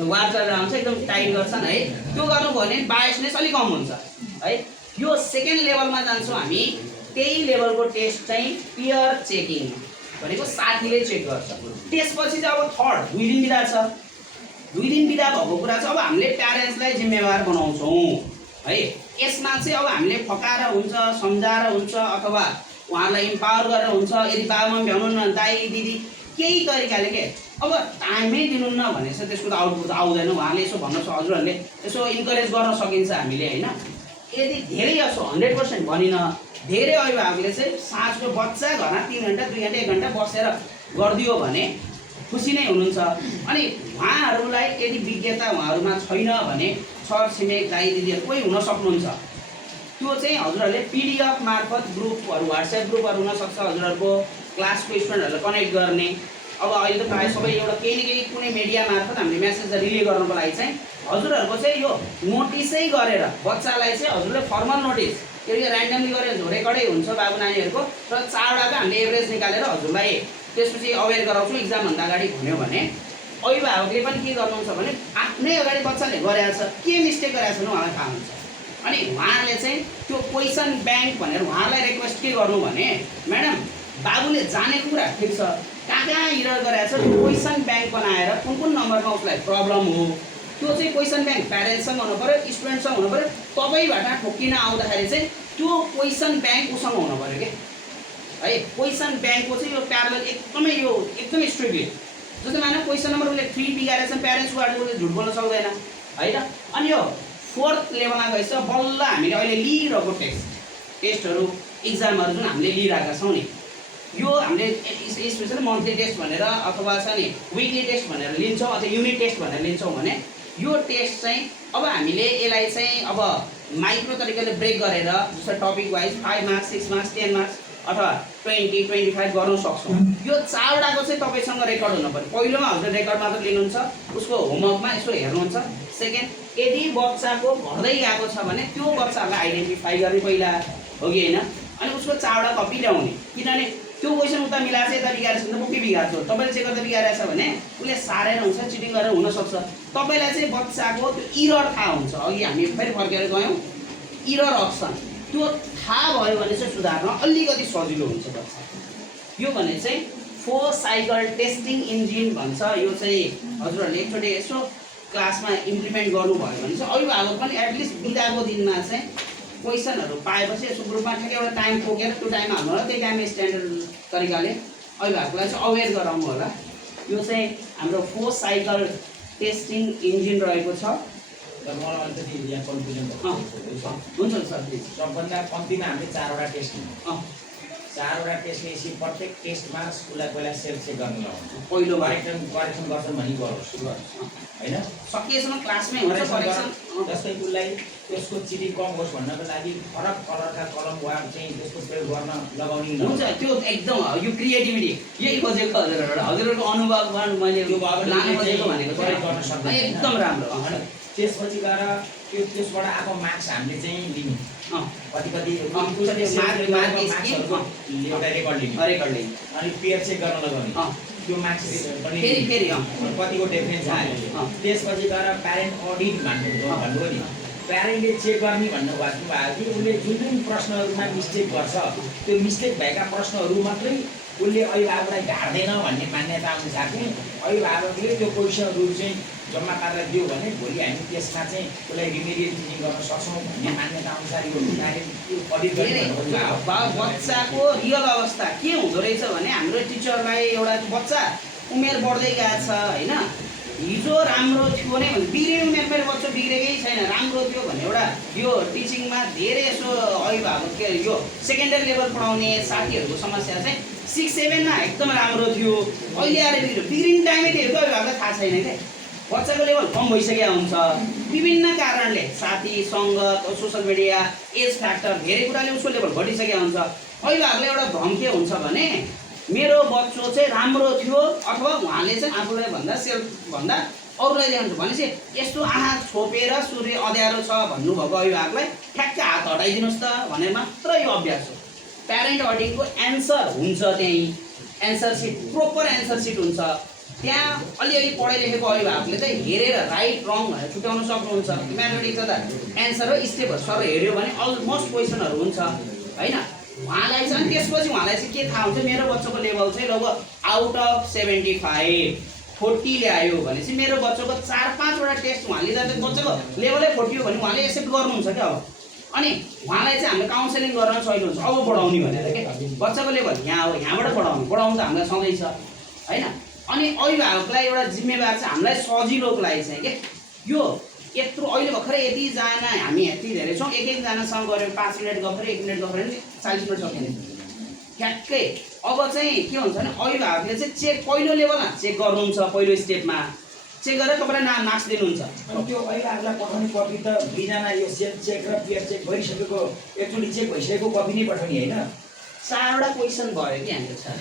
वार्ताहरू आउँछ एकदम टाइट गर्छन् है। त्यो गर्नु भने बायसनेस अलिक कम हुन्छ है। यो सेकेन्ड लेभलमा जान्छौँ हामी। त्यही लेभलको टेस्ट चाहिँ पियर चेकिङ भनेको साथीले चेक गर्छ। त्यसपछि चाहिँ अब थर्ड 2 दिन बिदा छ। 2 दिन बिदा भएको कुरा चाहिँ अब हामीले प्यारेन्ट्सलाई जिम्मेवार बनाउँछौँ है। यसमा चाहिँ अब हामीले फकाएर हुन्छ, सम्झाएर हुन्छ, अथवा उहाँहरूलाई इम्पावर गरेर हुन्छ। यदि बाबामा भ्याउनु न दाइ दिदी केही तरिकाले के अब टाइमै दिनुहुन्न भने चाहिँ त्यसको त आउटपुट आउँदैन। उहाँले यसो भन्न सक्छ, हजुरहरूले यसो इन्करेज गर्न सकिन्छ हामीले होइन। यदि धेरै जसो 100% भनिन, धेरै अभिभावकले चाहिँ साँझको बच्चा घरमा 3 घन्टा 2 घन्टा 1 घन्टा बसेर गरिदियो भने खुसी नै हुनुहुन्छ। अनि उहाँहरूलाई यदि विज्ञता उहाँहरूमा छैन भने छर छिमेक दाइ दिदीहरू कोही हुन सक्नुहुन्छ। त्यो चाहिँ हजुरहरूले PDF मार्फत ग्रुपहरू, WhatsApp ग्रुपहरू हुनसक्छ हजुरहरूको क्लासको स्टुडेन्टहरूलाई कनेक्ट गर्ने। अब अहिले त प्रायः सबै एउटा केही न केही कुनै मिडिया मार्फत हामीले मेसेज रिले गर्नको लागि चाहिँ हजुरहरूको चाहिँ यो नोटिसै गरेर बच्चालाई चाहिँ हजुरले फर्मल नोटिस यदि ऱ्यान्डमली गरेर रेकर्डै हुन्छ बाबु नानीहरूको र 4वटाको हामीले एभरेज निकालेर हजुरलाई त्यसपछि अवेर गराउँछौँ एक्जामभन्दा अगाडि भन्यो भने अभिभावकले पनि के गर्नुहुन्छ भने आफ्नै अगाडि बच्चाले गरेको छ, के मिस्टेक गरेको छ उहाँलाई थाहा हुन्छ। अनि उहाँहरूले चाहिँ त्यो क्वेसन ब्याङ्क भनेर उहाँलाई रिक्वेस्ट के गर्नु भने म्याडम बाबुले जानेको कुरा ठिक छ, कहाँ इरर गरेको छ, त्यो क्वेसन ब्याङ्क बनाएर कुन कुन नम्बरमा उसलाई प्रब्लम हो त्यो चाहिँ क्वेसन ब्याङ्क प्यारेन्ट्ससँग हुनु पऱ्यो, स्टुडेन्टसँग हुनु पऱ्यो। तपाईँबाट ठोकिन आउँदाखेरि चाहिँ त्यो क्वेसन ब्याङ्क उसँग हुनु पऱ्यो कि है। क्वेसन ब्याङ्कको चाहिँ यो प्यारल एकदमै स्ट्रिक्टली जस्तै मानव क्वेसन नम्बर उसले 3 बिगारेछ, प्यारेन्ट्स वार्ड उसले झुट बोल्न सक्दैन है। अनि यो 4th लेभलमा गएछ बल्ल हामीले अहिले लिइरहेको टेस्टहरू इक्जामहरू जुन हामीले लिइरहेका छौँ नि, यो हामीले स्पेसली मन्थली टेस्ट भनेर अथवा छ नि विकली टेस्ट भनेर लिन्छौँ अथवा युनिट टेस्ट भनेर लिन्छौँ भने यो टेस्ट चाहिँ अब हामीले यसलाई चाहिँ अब माइक्रो तरिकाले ब्रेक गरेर जस्तो topic wise 5 marks 6 marks 10 marks अथवा 20-25 गर्न सक्छौँ। यो 4वटाको चाहिँ तपाईँसँग रेकर्ड हुनु पऱ्यो। पहिलोमा हजुर रेकर्ड मात्र लिनुहुन्छ, उसको होमवर्कमा यसो हेर्नुहुन्छ। सेकेन्ड, यदि बच्चाको घट्दै गएको छ भने त्यो बच्चालाई आइडेन्टिफाई गर्ने पहिला हो कि होइन, अनि उसको 4वटा कपी ल्याउने। किनभने त्यो क्वेसन उता मिलाएको छ यता बिगारेको छ भने पक्कै बिगार्छ। तपाईँले चेक गर्दा बिगारेको छ भने उसले सारेर हुन्छ, चिटिङ गरेर हुनसक्छ। तपाईँलाई चाहिँ बच्चाको त्यो इरर थाहा हुन्छ। अघि हामी फेरि फर्केर गयौँ इरर अप्सन, त्यो थाहा भयो भने चाहिँ सुधार्न अलिकति सजिलो हुन्छ बच्चा। यो भने चाहिँ 4 साइकल टेस्टिङ इन्जिन भन्छ। यो चाहिँ हजुरहरूले एकचोटि यसो क्लासमा इम्प्लिमेन्ट गर्नुभयो भने चाहिँ अभिभावक पनि एटलिस्ट बिदाको दिनमा चाहिँ क्वेसनहरू पाएपछि यसो ग्रुपमा ठ्याक्कै एउटा टाइम तोकेर त्यो टाइममा हाल्नु होला, त्यही टाइममा स्ट्यान्डर्ड तरिकाले अभिभावकलाई चाहिँ अवेर गराउनु होला। यो चाहिँ हाम्रो 4 साइकल टेस्टिङ इन्जिन रहेको छ। तर मलाई अलिकति यहाँ कन्फ्युजन हुन्छ सर प्लिज। सबभन्दा कम्तीमा हामीले 4वटा टेस्ट लिन्छौँ। 4वटा टेस्ट लिएपछि प्रत्येक टेस्टमा स्कुललाई पहिला सेल्फ चेक गर्नु लगाउँछ। पहिलो करेक्सन गर्छन् भने गरोस् होइन, सकेसम्म क्लासमै हुन्छ करेक्सन। जस्तै उसलाई त्यसको चिटिङ कम होस् भन्नको लागि फरक कलरका कलम वा चाहिँ त्यसको प्रयोग गर्न लगाउने हुन्छ। त्यो एकदम यो क्रिएटिभिटी यही खोजेको हजुरहरूको अनुभव मैले लानु खोजेको भनेको गर्न सक्दैन, एकदम राम्रो। त्यसपछि गएर त्यसबाट आएको मार्क्स हामीले चाहिँ लिने कति एउटा रेकर्ड लिने अनि पेयर चेक गर्न लगाउने त्यो मार्क्स पनि फेरि कतिको डिफरेन्स आयो। त्यसपछि गएर प्यारेन्ट अडिट भन्नुभयो नि, प्यारेन्टले चेक गर्ने भन्नुभएको कि उसले जुन प्रश्नहरूमा मिस्टेक गर्छ त्यो मिस्टेक भएका प्रश्नहरू मात्रै उसले अभिभावकलाई ढाड्दैन भन्ने मान्यता अनुसार चाहिँ अभिभावकले त्यो क्वेसनहरू चाहिँ जम्मा पारेर दियो भने भोलि हामी त्यसमा चाहिँ उसलाई रिमेडियल टिचिङ गर्न सक्छौँ भन्ने मान्यता अनुसार यो अडिट गर्ने बच्चाको रियल अवस्था के हुँदो रहेछ भने हाम्रो टिचरलाई एउटा बच्चा उमेर बढ्दै गएको छ होइन, हिजो राम्रो थियो नै भने बिग्रिने उमेर मेरो बच्चा बिग्रेकै छैन, राम्रो थियो भने एउटा यो टिचिङमा धेरै यसो अभिभावक के यो सेकेन्डरी लेभल पढाउने साथीहरूको समस्या चाहिँ 6-7 मा एकदम राम्रो थियो, अहिले आएर बिग्रिने टाइमै थियो अभिभावकलाई थाहा छैन क्या। बच्चाको लेभल कम भइसकेको हुन्छ विभिन्न कारणले, साथी सङ्गत सोसियल मिडिया एज फ्याक्टर धेरै कुराले उसको लेभल घटिसकेको हुन्छ। अभिभावकलाई एउटा भ्रम के हुन्छ भने मेरो बच्चो चाहिँ राम्रो थियो अथवा उहाँले चाहिँ आफूलाई भन्दा सेल्फ भन्दा अरूलाई ल्याउँछ भनेपछि यस्तो आँखा छोपेर सूर्य अँध्यारो छ भन्नुभएको अभिभावकलाई ठ्याक्क हात हटाइदिनुहोस् त भनेर मात्र यो अभ्यास हो। प्यारेन्ट अडिटको एन्सर हुन्छ, त्यहीँ answer sheet proper answer sheet हुन्छ। त्यहाँ अलिअलि पढे लेखेको अभिभावकले चाहिँ हेरेर राइट रङ भनेर छुट्याउन सक्नुहुन्छ। म्याथमेटिक्स त एन्सर र स्टेपहरू सर हेऱ्यो भने अलमोस्ट क्वेसनहरू हुन्छ होइन। उहाँलाई चाहिँ त्यसपछि उहाँलाई चाहिँ के थाहा हुन्छ, मेरो बच्चाको लेभल चाहिँ लगभग आउट अफ 75 40 ल्यायो भनेपछि मेरो बच्चाको 4-5 वटा टेस्ट उहाँले जाँदा बच्चाको लेभलै 40 हो भने उहाँले एक्सेप्ट गर्नुहुन्छ क्या। अब अनि उहाँलाई चाहिँ हामीले काउन्सिलिङ गर्न सहिलो हुन्छ अब बढाउने भनेर के बच्चाको लेभल यहाँ हो, यहाँबाट बढाउनु त हामीलाई सधैँ छ होइन। अनि अभिभावकलाई एउटा जिम्मेवार चाहिँ हामीलाई सजिलोको लागि चाहिँ के यो यत्रो अहिले भर्खरै यतिजना हामी यति धेरै छौँ, एकजनासँग गऱ्यो 5 मिनट गफेर 1 मिनट गफेर 40 मिनट सकिने ठ्याक्कै। अब चाहिँ के हुन्छ भने अभिभावकले चाहिँ चेक पहिलो लेभलमा चेक गर्नुहुन्छ, पहिलो स्टेपमा चेक गरेर तपाईँलाई मार्क्स दिनुहुन्छ। अनि त्यो अभिभावकलाई पठाउने कपी त दुईजना यो सेल्फ चेक र पियर चेक गरिसकेको एकचोटि चेक भइसकेको कपी नै पठाउने होइन। 4वटा क्वेसन भयो कि हाम्रो सर,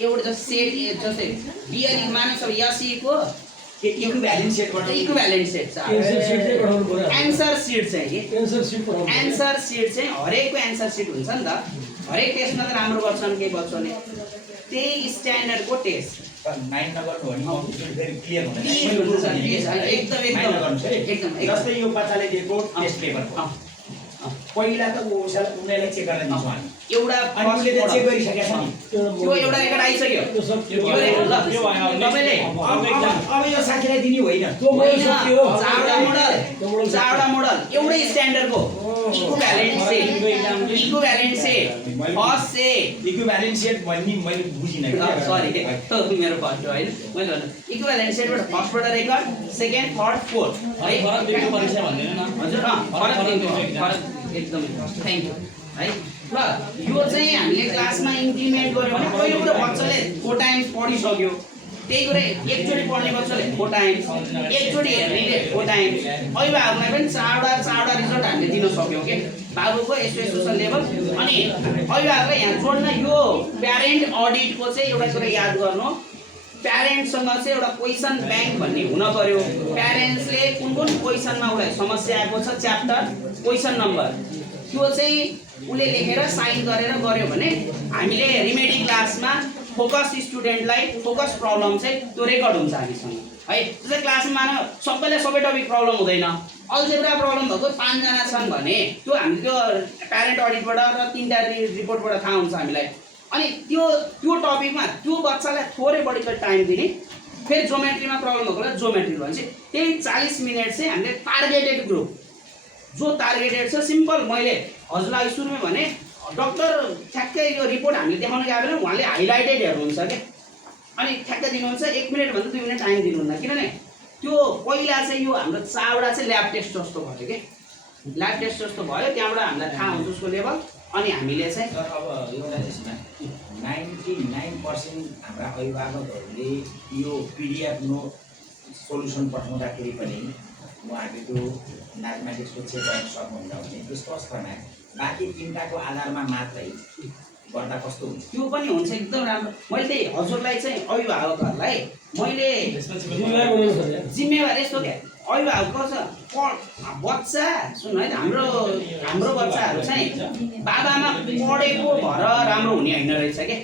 एउटा जस्तो सेट जस्तै बियर माने सब यसीको इक्विभ्यालेन्ट सेटबाट इक्विभ्यालेन्ट सेट छ। एन्सर सिट चाहिँ के एन्सर सिट चाहिँ हरेकको एन्सर सिट हुन्छ नि त। हरेक टेस्टमा त राम्रो गर्छन् केही बच्चाले, त्यही स्ट्यान्डर्डको टेस्ट 9 नगर्नु भने म फेरि क्लियर हुँदैन। एकदम जस्तै यो बच्चाले दिएको टेस्ट पेपरको पहिला त उनीहरूलाई चेक गर्न दिन्छौँ हामी। एउटा अनि उसले त चेक गरिसकेको छ नि, त्यो एउटा रेकर्ड आइसक्यो। तपाईँले अब यो साथीलाई दिने होइन। 4वटा मोडल एउटै स्ट्यान्डर्डको equivalent set first set equivalent set भन्ने मैले बुझिनँ। सरी मेरो फर्स्ट होइन मैले भन्नु इक्विभ्यालेन्ट सेटबाट फर्स्टबाट रेकर्ड, सेकेन्ड, थर्ड, फोर्थ है हजुर फरक एकदम थ्याङ्क यू है। र यो चाहिँ हामीले क्लासमा इम्प्लिमेन्ट गऱ्यौँ भने पहिलो कुरो बच्चाले 4 टाइम्स पढिसक्यो, त्यही कुरा एकचोटि पढ्ने बच्चाले 4 टाइम्स, एकचोटि हेर्नेले 4 टाइम्स। अभिभावकलाई पनि 4वटा रिजल्ट हामीले दिन सक्यौँ कि बाबुको यसो लेभल। अनि अभिभावकलाई यहाँ जोड्न यो प्यारेन्ट अडिटको चाहिँ एउटा कुरा याद गर्नु, प्यारेन्ट्ससँग चाहिँ एउटा क्वेसन ब्याङ्क भन्ने हुन पर्यो। प्यारेन्ट्सले कुन क्वेसनमा उसलाई समस्या आएको छ च्याप्टर क्वेसन नम्बर त्यो चाहिँ उसले लेखेर साइन गरेर गऱ्यो भने हामीले रिमेडी क्लासमा फोकस स्टुडेन्टलाई फोकस प्रब्लम चाहिँ त्यो रेकर्ड हुन्छ हामीसँग है। जस्तै क्लासमा मानव सबैलाई सबै टपिक प्रब्लम हुँदैन, अल्जेब्रा प्रब्लम भएको 5 जना छन् भने त्यो हामी त्यो प्यारेन्ट अडिटबाट र 3टा रिपोर्टबाट थाहा हुन्छ हामीलाई। अनि त्यो टपिकमा त्यो बच्चालाई थोरै बढी टाइम दिने, फेरि जोमेट्रीमा प्रब्लम भएकोलाई जोमेट्री भन्छ। त्यही 40 मिनट चाहिँ हामीले टार्गेटेड ग्रुप जो टार्गेटेड छ सिम्पल मैले हजुरलाई सुरुमै भने डक्टर ठ्याक्कै यो रिपोर्ट हामीले देखाउन गयो भने उहाँले हाइलाइटेड हेर्नुहुन्छ क्या। अनि ठ्याक्कै दिनुहुन्छ 1 मिनटभन्दा 2 मिनट टाइम दिनुहुन्न, किनभने त्यो पहिला चाहिँ यो हाम्रो 4वटा चाहिँ ल्याब टेस्ट जस्तो भयो कि ल्याब टेस्ट जस्तो भयो, त्यहाँबाट हामीलाई थाहा हुन्छ उसको लेभल। अनि हामीले चाहिँ अब एउटा यसमा 99% हाम्रा अभिभावकहरूले यो पिडिएफ नो सोल्युसन पठाउँदाखेरि पनि उहाँहरूले त्यो म्याथमेटिक्सको चेक गर्न सक्नुहुन्छ भने त्यस्तो अवस्थामा बाँकी 3टाको आधारमा मात्रै गर्दा कस्तो हुन्छ? त्यो पनि हुन्छ एकदम राम्रो। मैले त्यही हजुरलाई चाहिँ अभिभावकहरूलाई मैले जिम्मेवार यस्तो क्या अभिभावकको छ बच्चा सुन्नु है, हाम्रो बच्चाहरू चाहिँ बाबामा पढेको भएर राम्रो हुने होइन रहेछ कि।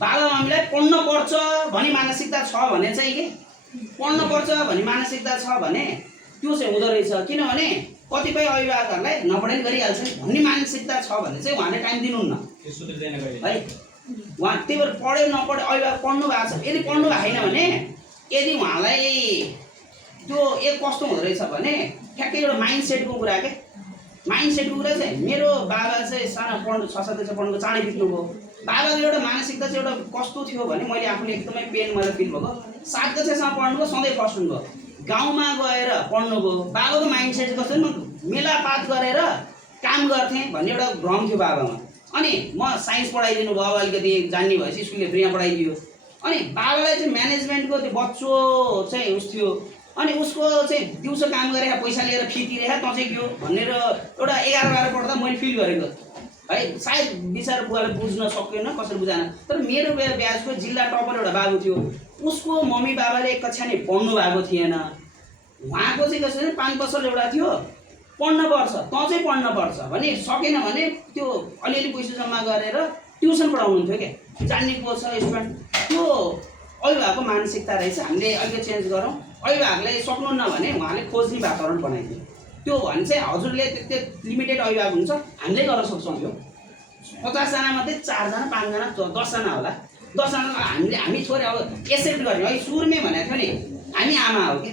बाबा मम्मीलाई पढ्न पर्छ भन्ने मानसिकता छ भने चाहिँ के पढ्न पर्छ भन्ने मानसिकता छ भने त्यो चाहिँ हुँदो रहेछ। किनभने कतिपय अभिभावकहरूलाई नपढाइ गरिहाल्छ भन्ने मानसिकता छ भने चाहिँ उहाँले टाइम दिनुहुन्न है। उहाँ त्यही भएर पढ्यो नपढ्यो अभिभावक पढ्नु भएको छ, यदि पढ्नु भएको छैन भने यदि उहाँलाई त्यो एक कस्तो हुँदो रहेछ भने ठ्याक्कै एउटा माइन्ड सेटको कुरा के माइन्ड सेटको कुरा चाहिँ मेरो बाबा चाहिँ सानो पढ्नु 6-7 वर्ष पढ्नुको चाँडै बित्नुभयो। बाबाको एउटा मानसिकता चाहिँ एउटा कस्तो थियो भने मैले आफूले एकदमै पेन मैले फिल भएको 7 कक्षासम्म पढ्नुभयो, सधैँ फर्स्ट हुनुभयो, गाउँमा गएर पढ्नुभयो। बाबाको माइन्ड सेट कस्तो म मेलापात गरेर काम गर्थेँ भन्ने एउटा भ्रम थियो बाबामा। अनि म साइन्स पढाइदिनु भयो, अलिकति जान्ने भएपछि स्कुलले फ्रीमा पढाइदियो। अनि बाबालाई चाहिँ म्यानेजमेन्टको त्यो बच्चो चाहिँ उस थियो, अनि उसको चाहिँ दिउँसो काम गरेर पैसा लिएर फी तिरेर तँ चाहिँ के हो भनेर एउटा 11-12 पढ्दा मैले फिल गरेको है। सायद बिचारा बुवाले बुझ्न सकेन, कसरी बुझाएन। तर मेरो ब्याजको जिल्ला टपर एउटा बाबु थियो, उसको मम्मी बाबाले एक कक्षा नै पढ्नु भएको थिएन। उहाँको चाहिँ कसरी 5 पसल एउटा थियो, पढ्नुपर्छ तँ चाहिँ पढ्नुपर्छ भने सकेन भने त्यो अलिअलि पैसा जम्मा गरेर ट्युसन पढाउनुहुन्थ्यो क्या जान्ने को छ स्टुडेन्ट त्यो अभिभावकको मानसिकता रहेछ हामीले अलिकति चेन्ज गरौँ अभिभावकले सक्नुहुन्न भने उहाँले खोज्ने वातावरण बनाइदियो त्यो भने चाहिँ हजुरले त्यो लिमिटेड अभिभावक हुन्छ हामीले गर्न सक्छौँ यो 50 जना मध्ये 4 जना 5 जना 10 जना होला 10 जना हामी छोरी अब एक्सेप्ट गर्ने है सुरुमै भनेको थियो नि हामी आमा हो कि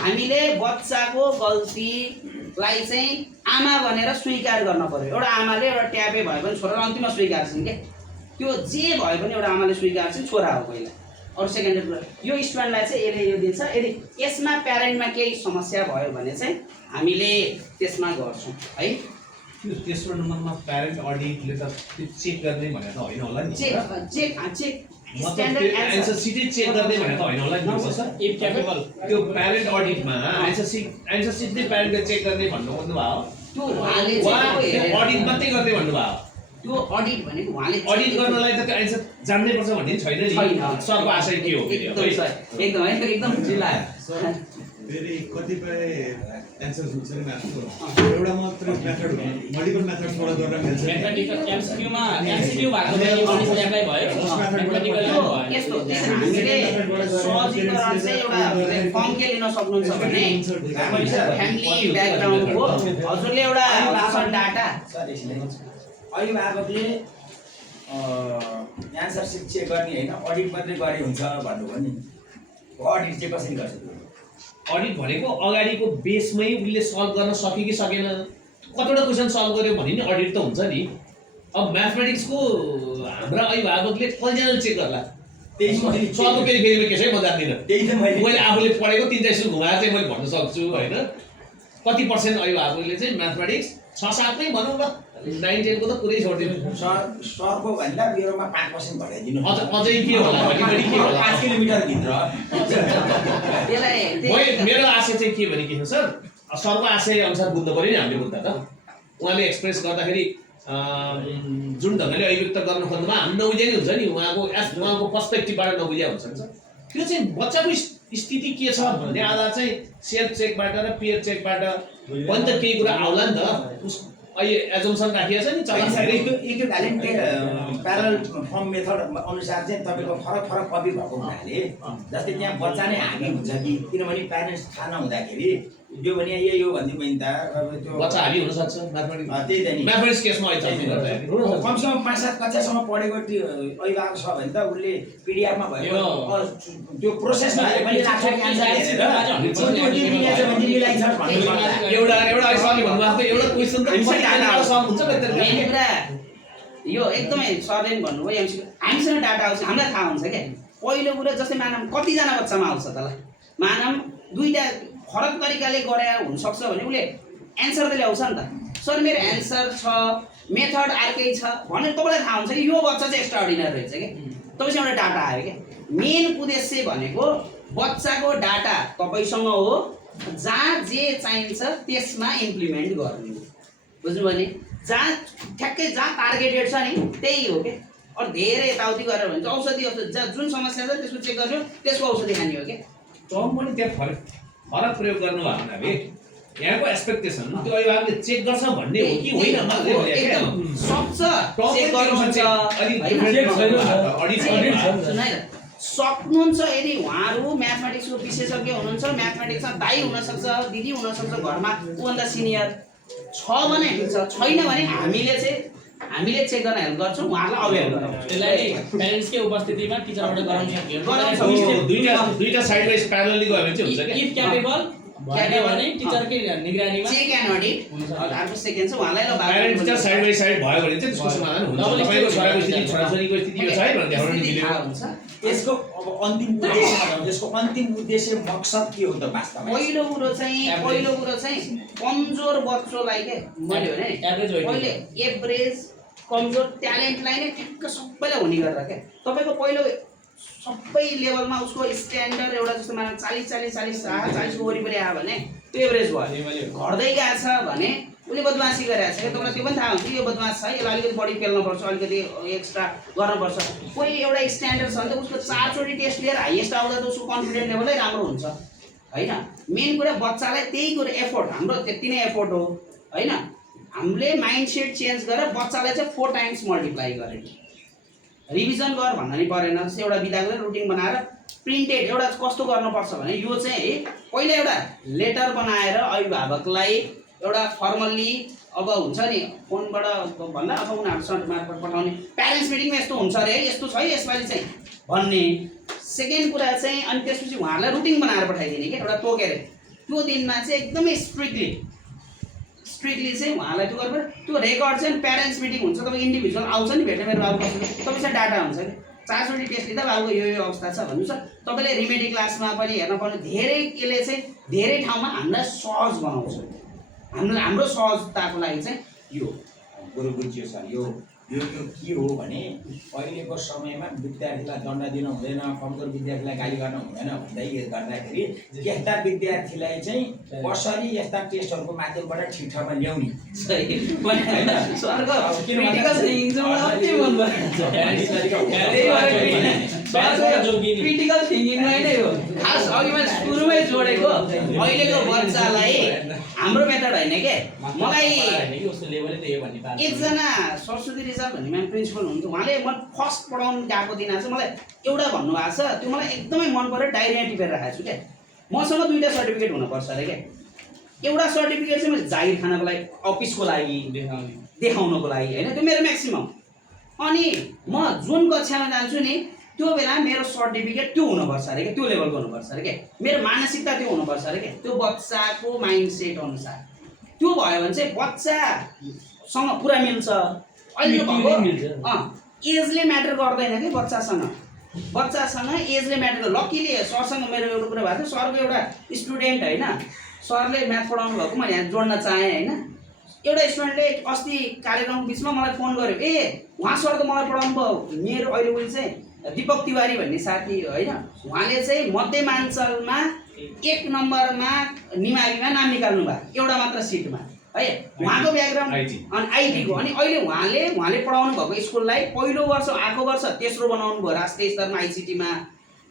हामीले बच्चाको गल्तीलाई चाहिँ आमा भनेर स्वीकार गर्न पर्यो एउटा आमाले एउटा ट्यापे भयो भने छोरालाई अन्तिममा स्वीकार्छन् क्या त्यो जे भयो भने एउटा आमाले स्वीकार्छन् छोरा हो पहिला अरू सेकेन्डरी कुरा यो स्टुडेन्टलाई चाहिँ यसले यो दिन्छ यदि यसमा प्यारेन्टमा केही समस्या भयो भने चाहिँ हामीले त्यसमा गर्छौँ है तेस्रो नम्बरमा प्यारेन्ट अडिटले त चेक गर्ने भनेर त होइन होला नि स्ट्यान्डर्ड एन्सर सिटै चेक गर्ने भनेर त होइन होला नि सर इफ क्यापेबल त्यो प्यारेन्ट अडिटमा एन्सर सिटले प्यारेन्टले चेक गर्ने भन्नु खोज्नुभयो त्यो उहाँले अडिट मात्रै गर्ने भन्नुभयो त्यो अडिट भनेको उहाँले अडिट गर्नलाई त त्यो एन्सर जान्नै पर्छ भन्ने छैन नि सरको आशय के हो एकदम जिल्ला फेरि कतिपय एन्सर्स हुन्छ नि म्याथको एउटा मात्र मेथड हो मल्टिपल मेथड्स फलो गरेर मिल्छ म्याथमेटिकल एमसीक्यूमा एमसीक्यू भएको पनि कन्डिसन एप्लाई भयो म्याथमेटिकल यस्तो हामीले सहजीकरण चाहिँ एउटा फर्म के लिन सक्नुहुन्छ भने फ्यामिली ब्याकग्राउन्डको हजुरले एउटा लासन डाटा अभिभावकले एन्सर सिट चेक गर्ने होइन अडिट मात्रै गरे हुन्छ भन्नुभयो नि अडिट चाहिँ कसरी गर्छ अडिट भनेको अगाडिको बेसमै उसले सल्भ गर्न सक्यो कि सकेन कतिवटा क्वेसन सल्भ गर्यो भने नि अडिट त हुन्छ नि अब म्याथमेटिक्सको हाम्रा अभिभावकले कतिजनाले चेक गर्ला सरको फेरि के छ म जान्दिनँ मैले आफूले पढेको 3-4 स्कुल घुमाएर चाहिँ मैले भन्न सक्छु होइन कति पर्सेन्ट अभिभावकले चाहिँ म्याथमेटिक्स 6-7 नै भनौँ ल 9-10 को त पुरै छोडिदिनु सरको भन्दा मेरोमा 5% घटाइदिनु अझै के होला बढी के होला 5 किलोमिटर भित्र मेरो आशय चाहिँ के भने के छ सर सरको आशय अनुसार बुझ्नु पर्यो नि हामीले बुझ्दा त उहाँले एक्सप्रेस गर्दाखेरि जुन ढङ्गले अभिव्यक्त गर्न खोज्नुमा हामी नबुझ्या नि हुन्छ नि उहाँको पर्सपेक्टिभबाट नबुझ्या हुन्छ नि त्यो चाहिँ बच्चाको स्थिति के छ भन्ने आधार चाहिँ सेल्फ चेकबाट र पियर चेकबाट पनि त केही कुरा आउला नि त अहिले एजम्सन राखिएको छ नि इक्विभ्यालेन्ट प्यारल फर्म मेथड अनुसार चाहिँ तपाईँको फरक कपी भएको हुनाले जस्तै त्यहाँ बच्चा नै हामी हुन्छ कि किनभने प्यारेन्ट्स थाहा नहुँदाखेरि यो भने यही हो भन्ने पनि त त्यो बच्चा हामी हुन सक्छ म्याथमेटिक्स त्यही त नि म्याथमेटिक्स केसमा अहिले कमसेकम 5-7 कक्षासम्म पढेको अभिभावक छ भने त उसले पिडिएफमा भएको त्यो प्रोसेसमा मैले लाग्छ कि आन्सर हेरेर एउटा सरले भन्नुभएको एउटा क्वेसन त सल्भ हुन्छ यो एकदमै सरले पनि भन्नुभयो हामीसँग डाटा आउँछ हामीलाई थाहा हुन्छ क्या पहिलो कुरा जस्तै मानव कतिजना बच्चामा आउँछ त ल मानव दुईटा फरक तरिकाले गरे हुनसक्छ भने उसले एन्सर त ल्याउँछ नि त सर मेरो एन्सर छ मेथड अर्कै छ भने तपाईँलाई थाहा हुन्छ कि यो बच्चा चाहिँ एक्स्ट्रा अर्डिनरी रहेछ कि तपाईँसँग एउटा डाटा आयो क्या मेन उद्देश्य भनेको बच्चाको डाटा तपाईँसँग हो जहाँ जे चाहिन्छ त्यसमा इम्प्लिमेन्ट गर्ने बुझ्नुभयो नि जहाँ ठ्याक्कै जहाँ टार्गेटेड छ नि त्यही हो क्या अरू धेरै यताउति गरेर भने औषधि जुन समस्या छ त्यसको चेक गर्नु त्यसको औषधि खाने हो क्या टर्म पनि त्यहाँ फरक प्रयोग गर्नुभयो हुनाले यहाँको एक्सपेक्टेसन त्यो अभिभावकले चेक गर्छ भन्ने हो कि होइन सक्नुहुन्छ यदि उहाँहरू म्याथमेटिक्सको विशेषज्ञ हुनुहुन्छ म्याथमेटिक्समा दाइ हुनसक्छ दिदी हुनसक्छ घरमा ऊभन्दा सिनियर छ भने ठिक छ छैन भने हामीले चेक गर्न हेल्प गर्छौँ उहाँहरूलाई अवेर गराउँछौँ त्यसलाई प्यारेन्ट्सकै उपस्थितिमा टिचरबाट गराउन सक्यो दुईटा साइड बाइ प्यारलली गयो भने चाहिँ हुन्छ इफ क्यापेबल भयो भने टिचरकै निगरानीमा चेक एन्ड अडिट अर्को सेकेन्ड छ उहाँलाई ल parent teacher side by side भयो भने चाहिँ त्यसको समाधान हुन्छ तपाईको छोराको स्थिति छोराछोरीको स्थिति यो छ है भने देखाउन मिल्यो यसको अब अन्तिम उद्देश्य मकसद के हो त वास्तवमा पहिलो कुरो चाहिँ कमजोर बच्चोलाई के मैले भने पहिले एभरेज कमजोर ट्यालेन्टलाई नै ठ्याक्क सबैलाई हुने गरेर क्या तपाईँको पहिलो सबै लेभलमा उसको स्ट्यान्डर्ड एउटा जस्तो मानव 40 को वरिपरि आयो भने त्यो एभरेज भयो घट्दै गएको छ भने उसले बदमासी गरेको छ तपाईँलाई त्यो पनि थाहा हुन्छ यो बदमास छ यसलाई अलिकति बढी पेल्नुपर्छ अलिकति एक्स्ट्रा गर्नुपर्छ कोही एउटा स्ट्यान्डर्ड छ भने त उसको 4 चोटि टेस्ट लिएर हाइएस्ट आउँदा त उसको कन्फिडेन्ट लेभलै राम्रो हुन्छ होइन। मेन कुरा बच्चालाई त्यही कुरा एफोर्ट, हाम्रो त्यति नै एफोर्ट हो होइन। हामीले माइन्ड सेट चेन्ज गरेर बच्चालाई चाहिँ 4 टाइम्स मल्टिप्लाई गरेर रिभिजन गर भन्न नि परेन। जस्तै एउटा बिदाको रुटिन बनाएर प्रिन्टेड एउटा कस्तो गर्नुपर्छ भने यो चाहिँ है पहिला एउटा लेटर बनाएर अभिभावकलाई एउटा फर्मल्ली अब हुन्छ नि फोनबाट भन्दा अब उनीहरू सर्ट मार्फत पठाउने प्यारेन्ट्स मिटिङमा यस्तो हुन्छ अरे है, यस्तो छ है यसपालि चाहिँ भन्ने। सेकेन्ड कुरा चाहिँ अनि त्यसपछि उहाँहरूलाई रुटिन बनाएर पठाइदिने कि एउटा तोकेर त्यो दिनमा चाहिँ एकदमै स्ट्रिक्टली चाहिँ उहाँलाई त्यो गर्नु। त्यो रेकर्ड चाहिँ प्यारेन्ट्स मिटिङ हुन्छ, तपाईँ इन्डिभिजुअल आउँछ नि भेट्ने मेरो बाबु कस्तो तपाईँसँग डाटा हुन्छ कि 4 चोटि टेस्ट लिँदा बाबुको यो अवस्था छ भन्नु छ। तपाईँले रिमेडी क्लासमा पनि हेर्न पर्ने धेरै यसले चाहिँ धेरै ठाउँमा हामीलाई सहज बनाउँछ। हाम्रो सहजताको लागि चाहिँ यो गुरु बुझ्यो सर। यो के हो भने अहिलेको समयमा विद्यार्थीलाई दण्ड दिनु हुँदैन, कमजोर विद्यार्थीलाई गाली गर्न हुँदैन भन्दै गर्दाखेरि यस्ता विद्यार्थीलाई चाहिँ कसरी यस्ता टेस्टहरूको माध्यमबाट ठिक ठाउँमा ल्याउने क्रिटिकल थिङ्किङलाई नै हो खास। अघि मैले सुरुमै जोडेको अहिलेको बच्चालाई हाम्रो मेथड होइन के। मलाई एकजना सरस्वती रिजाल भन्ने म्याम प्रिन्सिपल हुनुहुन्थ्यो, उहाँले म फर्स्ट पढाउनु गएको दिन चाहिँ मलाई एउटा भन्नुभएको छ, त्यो मलाई एकदमै मन पऱ्यो। डायरीमा टिपेर राखेको छु क्या। मसँग 2टा सर्टिफिकेट हुनुपर्छ अरे क्या। एउटा सर्टिफिकेट चाहिँ मैले जागिर खानको लागि अफिसको लागि देखाउनको लागि होइन, त्यो मेरो म्याक्सिमम। अनि म जुन कक्षामा जान्छु नि त्यो बेला मेरो सर्टिफिकेट त्यो हुनुपर्छ अरे क्या, त्यो लेभलको हुनुपर्छ अरे क्या। मेरो मानसिकता त्यो हुनुपर्छ अरे क्या, त्यो बच्चाको माइन्ड सेट अनुसार। त्यो भयो भने चाहिँ बच्चासँग पुरा मिल्छ। अहिले भएको एजले म्याटर गर्दैन कि बच्चासँग एजले म्याटर। लकिली सरसँग मेरो एउटा कुरा भएको थियो, सरको एउटा स्टुडेन्ट होइन, सरले म्याथ पढाउनु भएको मैले यहाँ जोड्न चाहेँ होइन। एउटा स्टुडेन्टले अस्ति कार्यक्रमको बिचमा मलाई फोन गर्यो, उहाँ सर त मलाई पढाउनु भयो। मेरो अहिले उयो चाहिँ दीपक तिवारी भन्ने साथी होइन, उहाँले चाहिँ मध्यमाञ्चलमा 1 नम्बरमा निमावीमा नाम निकाल्नु भयो एउटा मात्र सिटमा है। उहाँको ब्याकग्राउन्ड अनि आइटीको। अनि अहिले उहाँले पढाउनु भएको स्कुललाई पहिलो वर्ष आएको वर्ष तेस्रो बनाउनु भयो राष्ट्रिय स्तरमा आइसिटीमा।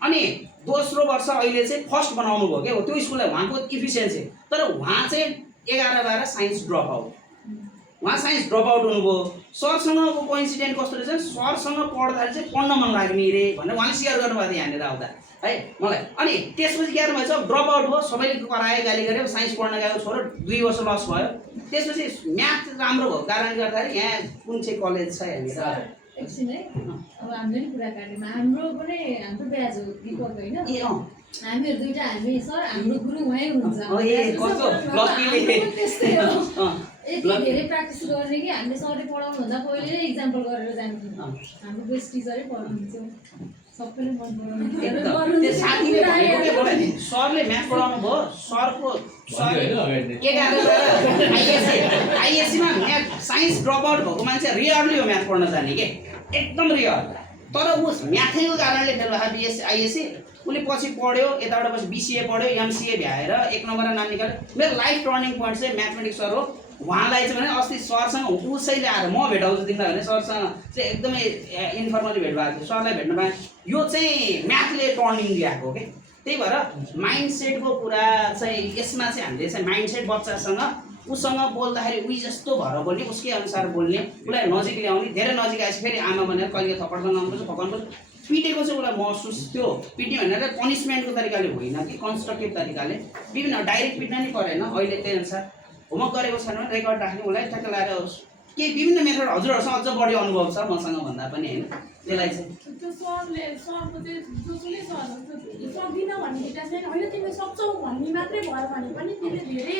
अनि दोस्रो वर्ष अहिले चाहिँ फर्स्ट बनाउनु भयो क्या हो त्यो स्कुललाई। उहाँको इफिसियन्सी तर उहाँ चाहिँ 11-12 साइन्स ड्रप आउट। उहाँ साइन्स ड्रप आउट हुनुभयो। सरसँगको कोइन्सिडेन्ट कस्तो रहेछ, सरसँग पढ्दाखेरि चाहिँ पढ्न मन लाग्ने रे भनेर उहाँले सेयर गर्नुभएको थियो यहाँनिर आउँदा है मलाई। अनि त्यसपछि के भएछ, ड्रप आउट भयो, सबैले करायो गाली गऱ्यो, साइन्स पढ्न गएको छोरो 2 वर्ष लस भयो। त्यसपछि म्याथ राम्रो भएको कारणले गर्दाखेरि यहाँ कुन चाहिँ कलेज छ यहाँनिर एकछिन है। अब हामीले नि कुराकानीमा हाम्रो ब्याज हो दीपक होइन। हामीहरू दुईटा हामी सर हाम्रो गुरु उहाँ हुनुहुन्छ। त्यस्तै हो। यति धेरै प्र्याक्टिस गर्ने कि हामीले सरले पढाउनुभन्दा पहिले नै इक्जाम्पल गरेर जान्थ्यौँ। हाम्रो बेस्ट टिचरै पढाउनुहुन्छ, सबैले मन पराउनु। सरले म्याथ पढाउनु भयो, सरको आइएससीमा म्याथ साइन्स ड्रप आउट भएको मान्छे रियरली हो म्याथ पढ्न जाने के, एकदम रियर। तर ऊ म्याथैको कारणले फेल भएको बिएससी आइएससी। उसले पछि पढ्यो, यताबाट पछि बिसिए पढ्यो, एमसिए भ्याएर 1 नम्बरमा नाम निकाल्यो। मेरो लाइफ टर्निङ पोइन्ट चाहिँ म्याथमेटिक्स सर हो। उहाँलाई चाहिँ भने अस्ति सरसँग उसैले आएर म भेटाउँछु तिमीलाई भने सरसँग चाहिँ एकदमै इन्फर्मली भेट भएको थियो। सरलाई भेट्न पाएँ। यो चाहिँ म्याथले टर्निङ दिएको के। त्यही भएर माइन्ड सेटको कुरा चाहिँ यसमा चाहिँ हामीले चाहिँ माइन्ड सेट बच्चासँग उसँग बोल्दाखेरि उही जस्तो भएर बोल्ने, उसकै अनुसार बोल्ने, उसलाई नजिक ल्याउने। धेरै नजिक आएपछि फेरि आमा भनेर कहिले थप्पड लगाउनुपर्छ, फकाउनुपर्छ। पिटेको चाहिँ उसलाई महसुस त्यो पिट्ने भनेर पनिसमेन्टको तरिकाले होइन कि कन्स्ट्रक्टिभ तरिकाले। विभिन्न डाइरेक्ट पिट्न नि परेन। अहिले त्यही अनुसार होमवर्क गरेको छैन भने रेकर्ड राख्ने, उसलाई ठ्याक्क लगाएर केही विभिन्न मेथड हजुरहरूसँग अझ बढी अनुभव छ मसँग भन्दा पनि होइन। त्यसलाई चाहिँ त्यो सरले सरको चाहिँ जसले सक्दिन भन्ने कुरा छैन होइन, तिमीले सक्छौ भन्ने मात्रै भयो भने पनि त्यसले धेरै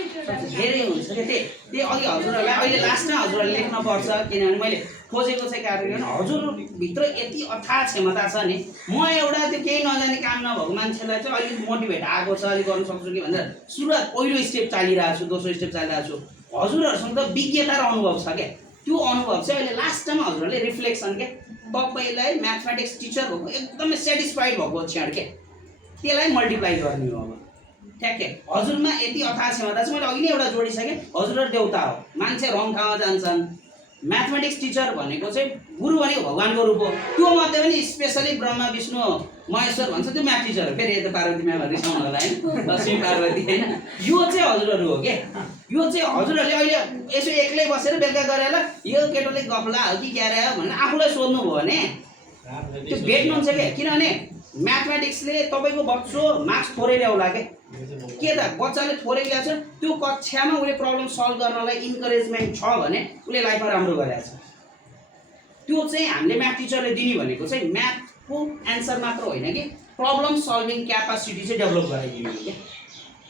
हुन्छ क्या। त्यही अघि हजुरहरूलाई अहिले लास्टमा हजुरहरूले लेख्नुपर्छ, किनभने मैले खोजेको चाहिँ कारण हजुरभित्र यति अथाह क्षमता छ नि। म एउटा त्यो केही नजाने काम नभएको मान्छेलाई चाहिँ अलिक मोटिभेट आएको छ, अलिक गर्नु सक्छु कि भनेर सुरुवात पहिलो स्टेप चालिरहेको छु, दोस्रो स्टेप चालिरहेको छु। हजुरहरूसँग त विज्ञता र अनुभव छ क्या। त्यो अनुभव चाहिँ अहिले लास्टमा हजुरहरूले रिफ्लेक्सन के तपाईँलाई म्याथमेटिक्स टिचर भएको एकदमै सेटिस्फाइड भएको क्षण के त्यसलाई मल्टिप्लाई गर्ने हो। अब ठ्याक्कै हजुरमा यति अथाह क्षमता छ। मैले अघि नै एउटा जोडिसकेँ, हजुरहरू देउता हो। मान्छे रङ ठाउँमा जान्छन्, म्याथमेटिक्स टिचर भनेको चाहिँ गुरु भनेको भगवान्को रूप हो। त्यो मध्ये पनि स्पेसली ब्रह्मा विष्णु महेश्वर भन्छ त्यो म्याथ टिचर हो। फेरि यता पार्वती म्यामहरू रिसाउनु होला होइन, लक्ष्मी पार्वती होइन, यो चाहिँ हजुरहरू हो क्या। यो चाहिँ हजुरहरूले अहिले यसो एक्लै बसेर बेलुका गरेर यो केटोले गफला हो कि क्यारे हो भनेर आफूलाई सोध्नु भयो भने त्यो भेट्नुहुन्छ क्या। किनभने म्याथमेटिक्सले तपाईँको बच्चो मार्क्स थोरै ल्याउला के त बच्चाले थोरै ल्याउँछ, त्यो कक्षामा उसले प्रब्लम सल्भ गर्नलाई इन्करेजमेन्ट छ भने उसले लाइफमा राम्रो गरेको छ। त्यो चाहिँ हामीले म्याथ टिचरले दिने भनेको चाहिँ म्याथको एन्सर मात्र होइन कि प्रब्लम सल्भिङ क्यापासिटी चाहिँ डेभलप गराइदिनु हो क्या।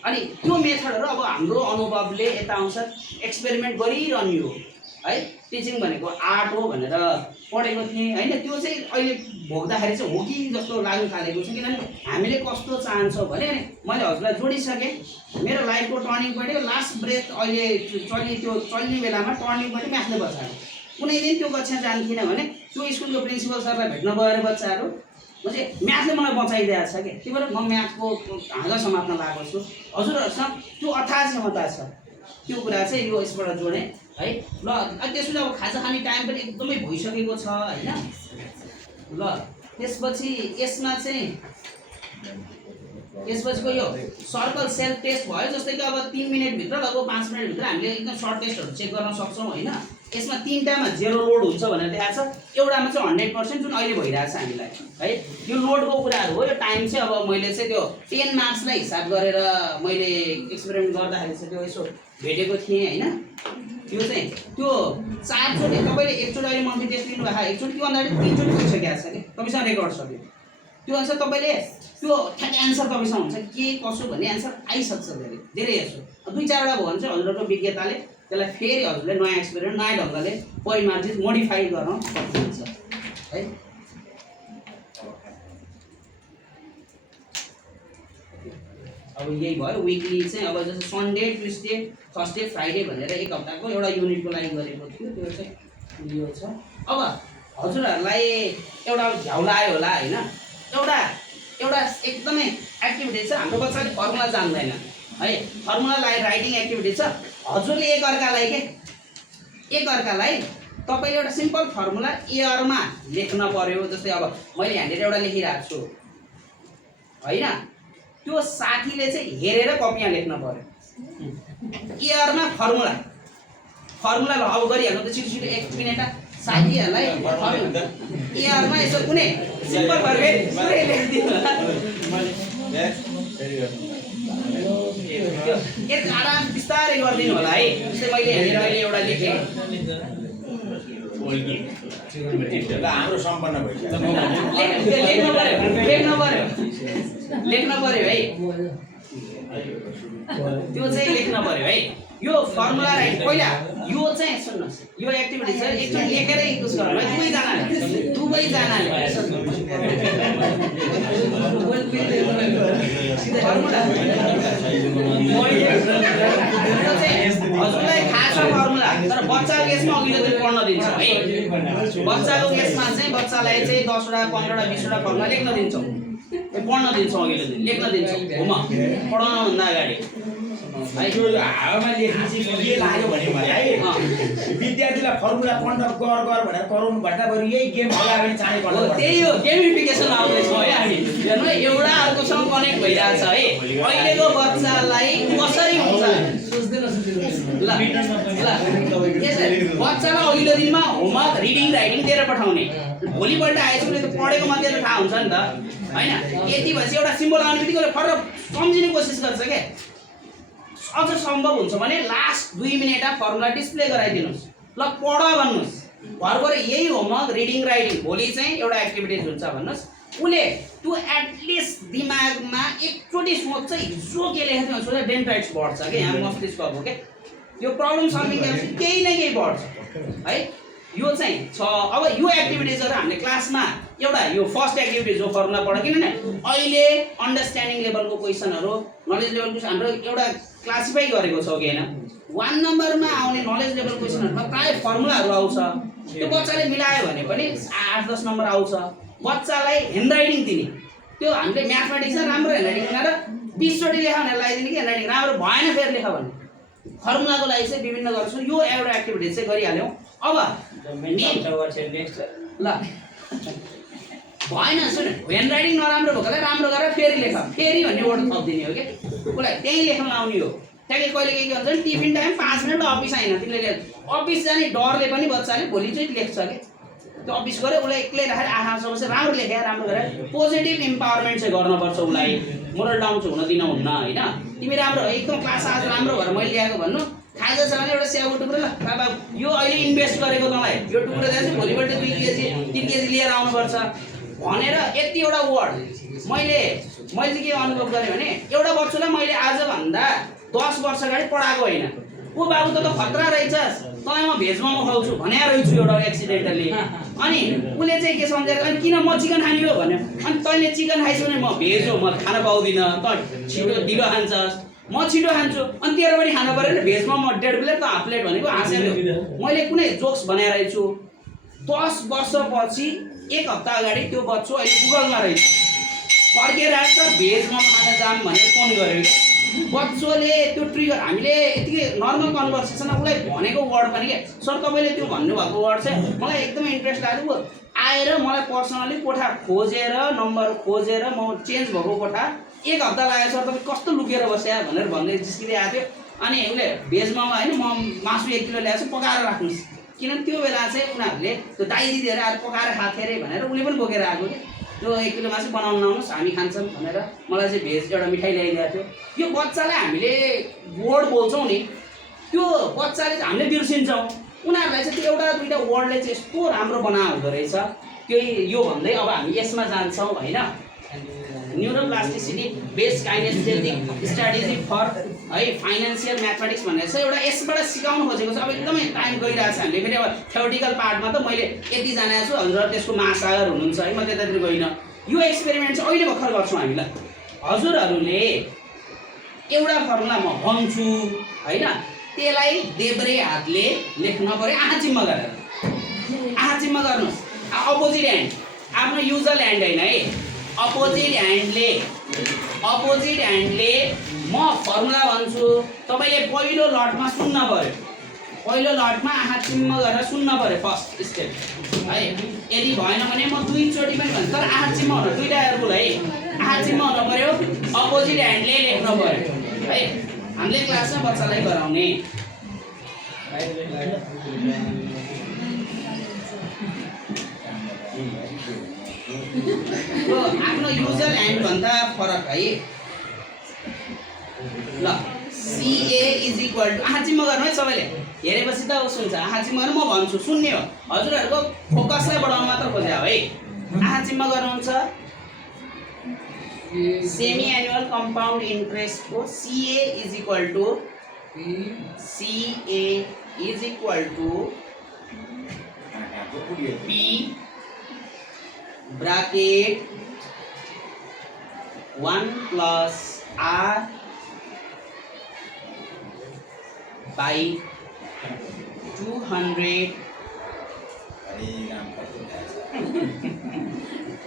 अनि त्यो मेथडहरू अब हाम्रो अनुभवले यता आउँछ, एक्सपेरिमेन्ट गरिरहने हो है। टिचिङ भनेको आर्ट हो भनेर पढेको थिएँ होइन, त्यो चाहिँ अहिले भोग्दाखेरि चाहिँ हो कि जस्तो लाग्नु थालेको छ। किनभने हामीले कस्तो चाहन्छौँ भने मैले हजुरलाई जोडिसकेँ, मेरो लाइफको टर्निङ पोइन्ट लास्ट ब्रेथ अहिले चल्ने बेलामा टर्निङ पोइन्ट म्याथले बचाएको। कुनै दिन त्यो कक्षा जान्थिनँ भने त्यो स्कुलको प्रिन्सिपल सरलाई भेट्न गएर बच्चाहरू म चाहिँ म्याथले मलाई बचाइदिएको छ क्या। त्यही भएर म म्याथको हाँगा समात्न लागेको छु। हजुरहरूसँग त्यो अथाह क्षमता छ, त्यो कुरा चाहिँ यो यसबाट जोडेँ है। ल त्यसपछि अब खाजा खाने टाइम पनि एकदमै भइसकेको छ होइन। ल त्यसपछि यसपछिको यो सर्कल सेल्फ टेस्ट भयो। जस्तै कि अब 3 मिनटभित्र लगभग 5 मिनटभित्र हामीले एकदम सर्ट टेस्टहरू चेक गर्न सक्छौँ होइन। यसमा 3टामा 0 लोड हुन्छ भनेर देखाएको छ, एउटामा चाहिँ 100% जुन अहिले भइरहेको छ हामीलाई है। यो लोडको कुराहरू हो। यो टाइम चाहिँ अब मैले चाहिँ त्यो 10 मार्क्सलाई हिसाब गरेर मैले एक्सपेरिमेन्ट गर्दाखेरि चाहिँ त्यो यसो भेटेको थिएँ होइन। त्यो चाहिँ त्यो 4 चोटि तपाईँले एकचोटि अहिले मन्थली टेस्ट लिनुभएको, एकचोटि त्योभन्दा 3 चोटि भइसकेको छ कि तपाईँसँग रेकर्ड छ। त्यो अनुसार तपाईँले त्यो ठ्याक्क एन्सर तपाईँसँग हुन्छ के कसो भन्ने एन्सर आइसक्छ धेरै यसो 2-4वटा भयो भने चाहिँ हजुरहरूको विज्ञताले त्यसलाई फेरि हजुरले नयाँ एक्सपेरिमेन्ट नयाँ ढङ्गले परिमार्जित मोडिफाई गर्न सक्नुहुन्छ है। अब यही भयो विकली चाहिँ। अब जस्तो सन्डे, ट्युसडे, थर्सडे, फ्राइडे भनेर एक हप्ताको एउटा युनिटको लागि गरेको थियो, त्यो चाहिँ यो छ। अब हजुरहरूलाई एउटा झ्याउला आयो होला होइन। एउटा एकदमै एक्टिभिटी छ, हाम्रो बच्चाले फर्मुला जान्दैन है। फर्मुला राइटिङ एक्टिभिटी छ। हजुरले एकअर्कालाई तपाईँले एउटा सिम्पल फर्मुला एयरमा लेख्न पर्यो। जस्तै अब मैले यहाँनिर एउटा लेखिरहेको छु होइन, त्यो साथीले चाहिँ हेरेर कपीमा लेख्न पर्यो एयरमा फर्मुला। ल अब गरिहाल्नु त छिटो 1 मिनट साथीहरूलाई एयरमा यसो कुनै सिम्पल फर्के पुरै लेखिदिनु होला। एक आराम बिस्तारै गरिदिनु होला है। जस्तै मैले यहाँनिर अहिले एउटा लेखेँ, हाम्रो सम्पन्न भइसक्यो। लेख्न पर्यो है। त्यो चाहिँ लेख्न पर्यो है। यो फर्मुला राइट पहिला यो चाहिँ सुन्नुहोस्, यो एक्टिभिटी छ एकचोटि लेखेरै युज गर्नु है। दुवैजनाले हजुरलाई थाहा छ फर्मुला, तर बच्चाको केसमा अघिल्लो दिन पढ्न दिन्छौँ है। बच्चाको केसमा चाहिँ बच्चालाई चाहिँ 10वटा 15वटा 20वटा फर्मुला लेख्न दिन्छौँ, पढ्न दिन्छौँ, अघिल्लो दिन लेख्न दिन्छौँ होमवर्क पढाउनुभन्दा अगाडि है। त्यो हावामा लेख्ने चाहिँ के लाग्यो भने मलाई है, विद्यार्थीलाई फर्मुला पढ्न गर भनेर कराउनु भन्दा बरु यही गेम खेला भने चाँडै पढ्नु पर्छ। त्यही हो, गेमिफिकेसन आउँदैछौँ है हामी। हेर्नु एउटा अर्कोसँग कनेक्ट भइरहेछ है। अहिलेको बच्चालाई कसरी हुन्छ ल बच्चालाई अघिल्लो दिनमा होमवर्क रिडिङ राइटिङ दिएर पठाउने, भोलिपल्ट आएपछि त पढेको मात्रै त थाहा हुन्छ नि त होइन। यति भएपछि एउटा सिम्बल आउने बित्तिकै फरक सम्झिने कोसिस गर्छ क्या। अझ सम्भव हुन्छ भने लास्ट 2 मिनट फर्मुला डिस्प्ले गराइदिनुहोस्, ल पढ भन्नुहोस्। घर गएर यही होमवर्क रिडिङ राइटिङ भोलि चाहिँ एउटा एक्टिभिटिज हुन्छ भन्नुहोस्। उसले त्यो एटलिस्ट दिमागमा एकचोटि सोच्छ हिजो के लेखेको थियो सोच्दा डेन्ड्राइट्स बढ्छ क्या, यहाँ मस्तिष्कको क्या यो प्रब्लम सल्भिङ केही न केही बढ्छ है। यो चाहिँ छ। अब यो एक्टिभिटिजहरू हामीले क्लासमा एउटा यो फर्स्ट एक्टिभिटिज हो फर्मुला पढ। किनभने अहिले अन्डरस्ट्यान्डिङ लेभलको क्वेसनहरू, नलेज लेभलको हाम्रो एउटा क्लासिफाई गरेको छौँ कि होइन। 1 नम्बरमा आउने नलेज लेभल क्वेसनहरूमा प्रायः फर्मुलाहरू आउँछ। त्यो बच्चाले मिलायो भने पनि 8-10 नम्बर आउँछ। बच्चालाई ह्यान्डराइटिङ दिने, त्यो हामीले म्याथमेटिक्समा राम्रो ह्यान्डराइटिङ बनाएर 20 चोटि लेखा भनेर लगाइदिने कि ह्यान्डराइटिङ राम्रो भएन फेरि लेख भने। फर्मुलाको लागि चाहिँ विभिन्न गर्छौँ। यो एउटा एक्टिभिटी चाहिँ गरिहाल्यौँ। अब नेक्स्ट ल भएन सुन ह्यान्ड राइटिङ नराम्रो भएकोलाई राम्रो गरेर फेरि लेख फेरि भन्ने वर्ड थपिदिने हो क्या उसलाई त्यहीँ लेख्न लाउने हो त्यहाँदेखि कहिले के भन्छ नि टिफिन टाइम 5 मिनट अफिस आएन तिमीले अफिस जाने डरले पनि बच्चाले भोलि चाहिँ लेख्छ कि त्यो अफिस गऱ्यो उसलाई एक्लै राखेर आँखा समस्या राम्रो लेखेर राम्रो गरेर पोजिटिभ इम्पावरमेन्ट चाहिँ गर्नुपर्छ उसलाई मोरल डाउन चाहिँ हुन दिन हुन्न होइन तिमी राम्रो एकदम क्लास आज राम्रो भएर मैले ल्याएको भन्नु खाजा छ भने एउटा स्याउको टुक्रो ल बाबा यो अहिले इन्भेस्ट गरेको तँलाई यो टुक्रो दिएपछि भोलिपल्ट 2 केजी 3 केजी लिएर आउनुपर्छ भनेर यति एउटा वर्ड मैले चाहिँ के अनुभव गरेँ भने एउटा बच्चुलाई मैले आजभन्दा 10 वर्ष अगाडि पढाएको होइन ऊ बाबु त खतरा रहेछस् तँलाई म भेज मोमो खुवाउँछु भने रहेछु एउटा एक्सिडेन्टली अनि उसले चाहिँ के सम्झेर अनि किन म चिकन खाने हो भन्यो अनि तैँले चिकन खाइस् भने म भेज हो म खान पाउँदिनँ त छिटो ढिलो खान्छस् म छिटो खान्छु अनि तेरो पनि खानु पऱ्यो भने भेज मोमो 1.5 प्लेट त हाफ प्लेट भनेको हाँसेर मैले कुनै जोक्स बनाइरहेको छु 10 वर्षपछि 1 हप्ता अगाडि त्यो बच्चो अहिले गुगलमा रहेछ फर्केर आएर भेज मोमो खान जाम भनेर फोन गर्यो क्या बच्चोले त्यो ट्रिगर हामीले यतिकै नर्मल कन्भर्सेसन उसलाई भनेको वर्ड पनि के सर तपाईँले त्यो भन्नुभएको वर्ड चाहिँ मलाई एकदमै इन्ट्रेस्ट लाग्यो आएर मलाई पर्सनली कोठा खोजेर नम्बर खोजेर म चेन्ज भएको कोठा 1 हप्ता लाग्यो सर तपाईँ कस्तो लुकेर बस्या भनेर भन्दै जिस्किँदै आएको थियो अनि उसले भेज मोमो होइन म मासु 1 किलो ल्याएको छु पकाएर राख्नुहोस् किनभने त्यो बेला चाहिँ उनीहरूले त्यो दाइ दिदीहरू आएर पकाएर खाएको अरे भनेर उसले पनि बोकेर आएको कि त्यो 1 किलो मासु बनाउनु आउनुहोस् हामी खान्छौँ भनेर मलाई चाहिँ भेज एउटा मिठाई ल्याइदिएको थियो यो बच्चालाई हामीले वर्ड बोल्छौँ नि त्यो बच्चाले चाहिँ हामीले बिर्सिन्छौँ उनीहरूलाई चाहिँ त्यो एउटा दुईवटा वर्डले चाहिँ यस्तो राम्रो बनाएको हुँदो रहेछ त्यही यो भन्दै अब हामी यसमा जान्छौँ होइन न्युरोप्लास्टिसिटी बेस्ड काइनेस्थेटिक स्ट्राटेजी फर है फाइनेन्सियल म्याथमेटिक्स भनेर चाहिँ एउटा यसबाट सिकाउनु खोजेको छ अब एकदमै टाइम गइरहेको छ हामीले फेरि अब थ्योरिटिकल पार्टमा त मैले यति जानेको छु हजुर त्यसको महासागर हुनुहुन्छ है म त्यतातिर गइनँ यो एक्सपेरिमेन्ट चाहिँ अहिले भर्खर गर्छौँ हामीलाई हजुरहरूले एउटा फर्मुला म भन्छु होइन त्यसलाई देब्रे हातले लेख्न पऱ्यो आँखा चिम्म गरेर आँखा चिम्म गर्नुहोस् अपोजिट ह्यान्ड आफ्नो युजल ह्यान्ड होइन है अपोजिट ह्यान्डले म फर्मुला भन्छु तपाईँले पहिलो लटमा सुन्न पऱ्यो पहिलो लटमा आँखा चिम्म गरेर सुन्न पऱ्यो फर्स्ट स्टेप है यदि भएन भने म 2 चोटि पनि भन्छु तर आँखा चिम्म हुनु 2टा रुल है आँखा चिम्म हुनु पऱ्यो अपोजिट ह्यान्डले लेख्नु पऱ्यो है हामीले क्लासमा बच्चालाई गराउने आफ्नो युजर ह्यान्ड भन्दा फरक है ल CA इज इक्वल टु आँखा चिम्म गर्नु है सबैले हेरेपछि त उस हुन्छ आँखा चिम्म गर्नु म भन्छु सुन्ने हो हजुरहरूको फोकसलाई बढाउनु मात्र खोज्या हो है आँखा चिम्म गर्नुहुन्छ सेमी एनुअल कम्पाउन्ड इन्ट्रेस्टको CA is equal to P bracket 1 plus R by 200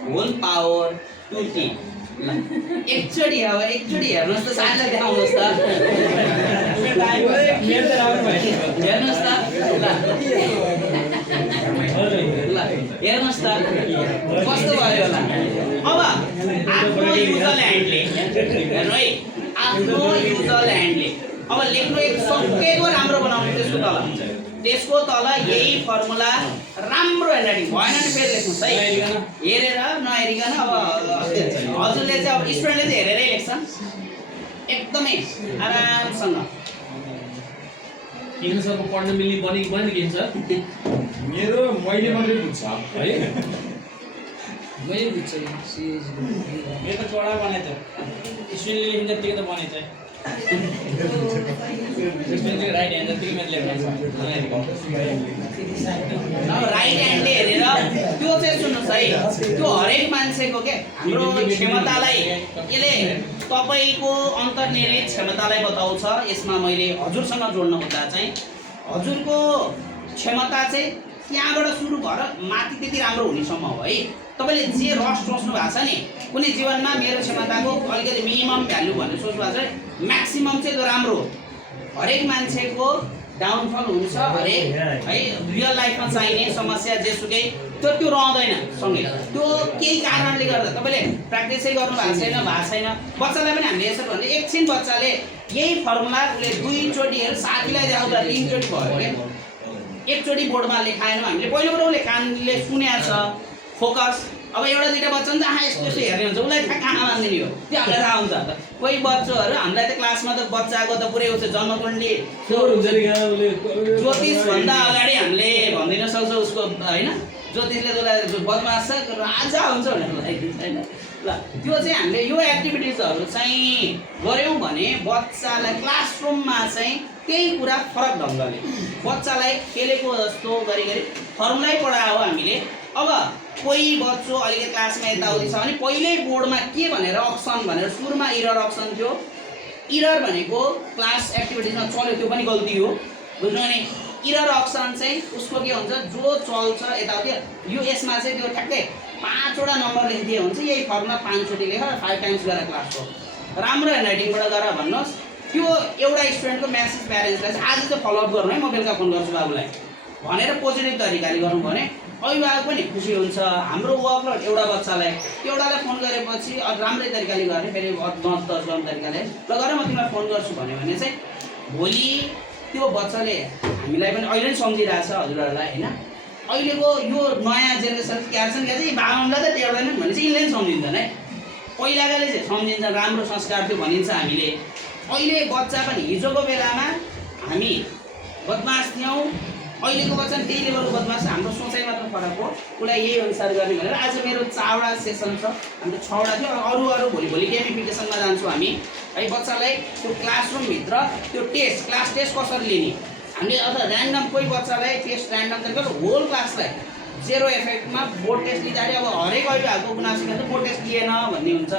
whole power 2t एकचोटि हेर्नुहोस् त साथीलाई देखाउनुहोस् त हेर्नुहोस् त ल हेर्नुहोस् त कस्तो भयो होला अब आफ्नो युजर ह्यान्डले हेर्नु है आफ्नो युजर ह्यान्डले अब लेख्नु एक सबैको राम्रो बनाउनु त्यसको तल यही फर्मुला राम्रो ह्यान्डराइटिङ भएन नि फेरि लेख्नुहोस् है हेरेर नहेरिकन अब हजुरले चाहिँ अब स्टुडेन्टले चाहिँ हेरेरै लेख्छ एकदमै आरामसँग किन सरको पढ्न मिल्ने बनेको पनि के सर मेरो मैले मात्रै बुझ्छ है मैले बुझ्छ मेरो त चोडा बनाए त स्टुडेन्टले लेख्ने जतिकै त बनाए त स्टुडेन्टले राइट ह्यान्ड जतिकै मैले लेख्नु अब राइट ह्यान्डले हेरेर त्यो चाहिँ सुन्नुहोस् है त्यो हरेक मान्छेको के हाम्रो क्षमतालाई यसले तपाईँको अन्तर्निहित क्षमतालाई बताउँछ यसमा मैले हजुरसँग जोड्न खोज्दा चाहिँ हजुरको क्षमता चाहिँ त्यहाँबाट सुरु भएर माथि त्यति राम्रो हुनेसम्म हो है तपाईँले जे रस सोच्नु भएको छ नि कुनै जीवनमा मेरो क्षमताको अलिकति मिनिमम भ्यालु भनेर सोच्नु भएको छ म्याक्सिमम चाहिँ त्यो राम्रो हो हरेक मान्छेको डाउनफल हुन्छ हरेक है रियल लाइफमा चाहिने समस्या जेसुकै त्यो रहँदैन सँगै त्यो केही कारणले गर्दा तपाईँले प्र्याक्टिसै गर्नु भएको छैन बच्चालाई पनि हामीले यसरी भन्दै एकछिन बच्चाले यही फर्मुला उसले 2 चोटि साथीलाई देखाउँदा 3 चोटि भयो क्या एकचोटि बोर्डमा लेखाएन हामीले पहिलो कुरो उसले कानले सुनेको छ फोकस अब एउटा दुईटा बच्चा हुन्छ यस्तो यस्तो हेर्ने हुन्छ उसलाई कहाँ मान्दिने हो त्यो हामीलाई थाहा हुन्छ कोही बच्चाहरू हामीलाई त क्लासमा त बच्चाको त पुरै हुन्छ जन्मकुण्डली ज्योतिषभन्दा अगाडि हामीले भनिदिन सक्छौँ उसको होइन ज्योतिषले उसलाई बदमास छ राजा हुन्छ भनेर लगाइदिन्छ होइन ल त्यो चाहिँ हामीले यो एक्टिभिटिजहरू चाहिँ गऱ्यौँ भने बच्चालाई क्लासरुममा चाहिँ त्यही कुरा फरक ढङ्गले बच्चालाई खेलेको जस्तो गरी फर्मुलै पढायो हामीले अब कोही बच्चो अलिकति क्लासमा यताउति छ भने पहिल्यै बोर्डमा के भनेर अप्सन भनेर सुरुमा इरर अप्सन थियो इरर भनेको क्लास एक्टिभिटिजमा चल्यो त्यो पनि गल्ती हो बुझ्नु भने इरर अप्सन चाहिँ उसको के हुन्छ जो चल्छ यताउति यो यसमा चाहिँ त्यो ठ्याक्कै 5वटा नम्बर लेखिदिए हुन्छ यही फर्मुला 5 चोटि लेख 5 टाइम्स गरेर क्लासको राम्रो ह्यान्डराइटिङबाट गरेर भन्नुहोस् त्यो एउटा स्टुडेन्टको मेसेज प्यारेन्ट्सलाई चाहिँ आज चाहिँ फलोअप गर्नु है म बेलुका फोन गर्छु बाबुलाई भनेर पोजिटिभ तरिकाले गर्नु भने अभिभावक पनि खुसी हुन्छ हाम्रो वर्कलोड एउटा बच्चालाई एउटालाई फोन गरेपछि राम्रै तरिकाले गर्ने फेरि 10 गर्ने तरिकाले ल गरेर म तिमीलाई फोन गर्छु भन्यो भने चाहिँ भोलि त्यो बच्चाले हामीलाई पनि अहिले पनि सम्झिरहेछ हजुरहरूलाई होइन अहिलेको यो नयाँ जेनेरेसन क्यारसन क्या चाहिँ बाबालाई त टेर्दैन भने चाहिँ यिनले पनि सम्झिन्छन् है पहिलाकाले चाहिँ सम्झिन्छ राम्रो संस्कार थियो भनिन्छ हामीले अहिले बच्चा पनि हिजोको बेलामा हामी बदमास थियौँ अहिलेको बच्चा त्यही लेभलको बदमास हाम्रो सोचाइ मात्र फरक हो उसलाई यही अनुसार गर्ने भनेर आज मेरो 4वटा सेसन छ हाम्रो 6वटा थियो अरू भोलि गेमिफिकेसनमा जान्छौँ हामी है बच्चालाई त्यो क्लासरुमभित्र त्यो क्लास टेस्ट कसरी लिने हामीले अथवा ऱ्यान्डम कोही बच्चालाई टेस्ट ऱ्यान्डम तरिकाले होल क्लासलाई 0 इफेक्टमा बोर्ड टेस्ट लिँदाखेरि अब हरेक अभिभावकको गुनासो के बोर्ड टेस्ट लिएन भन्ने हुन्छ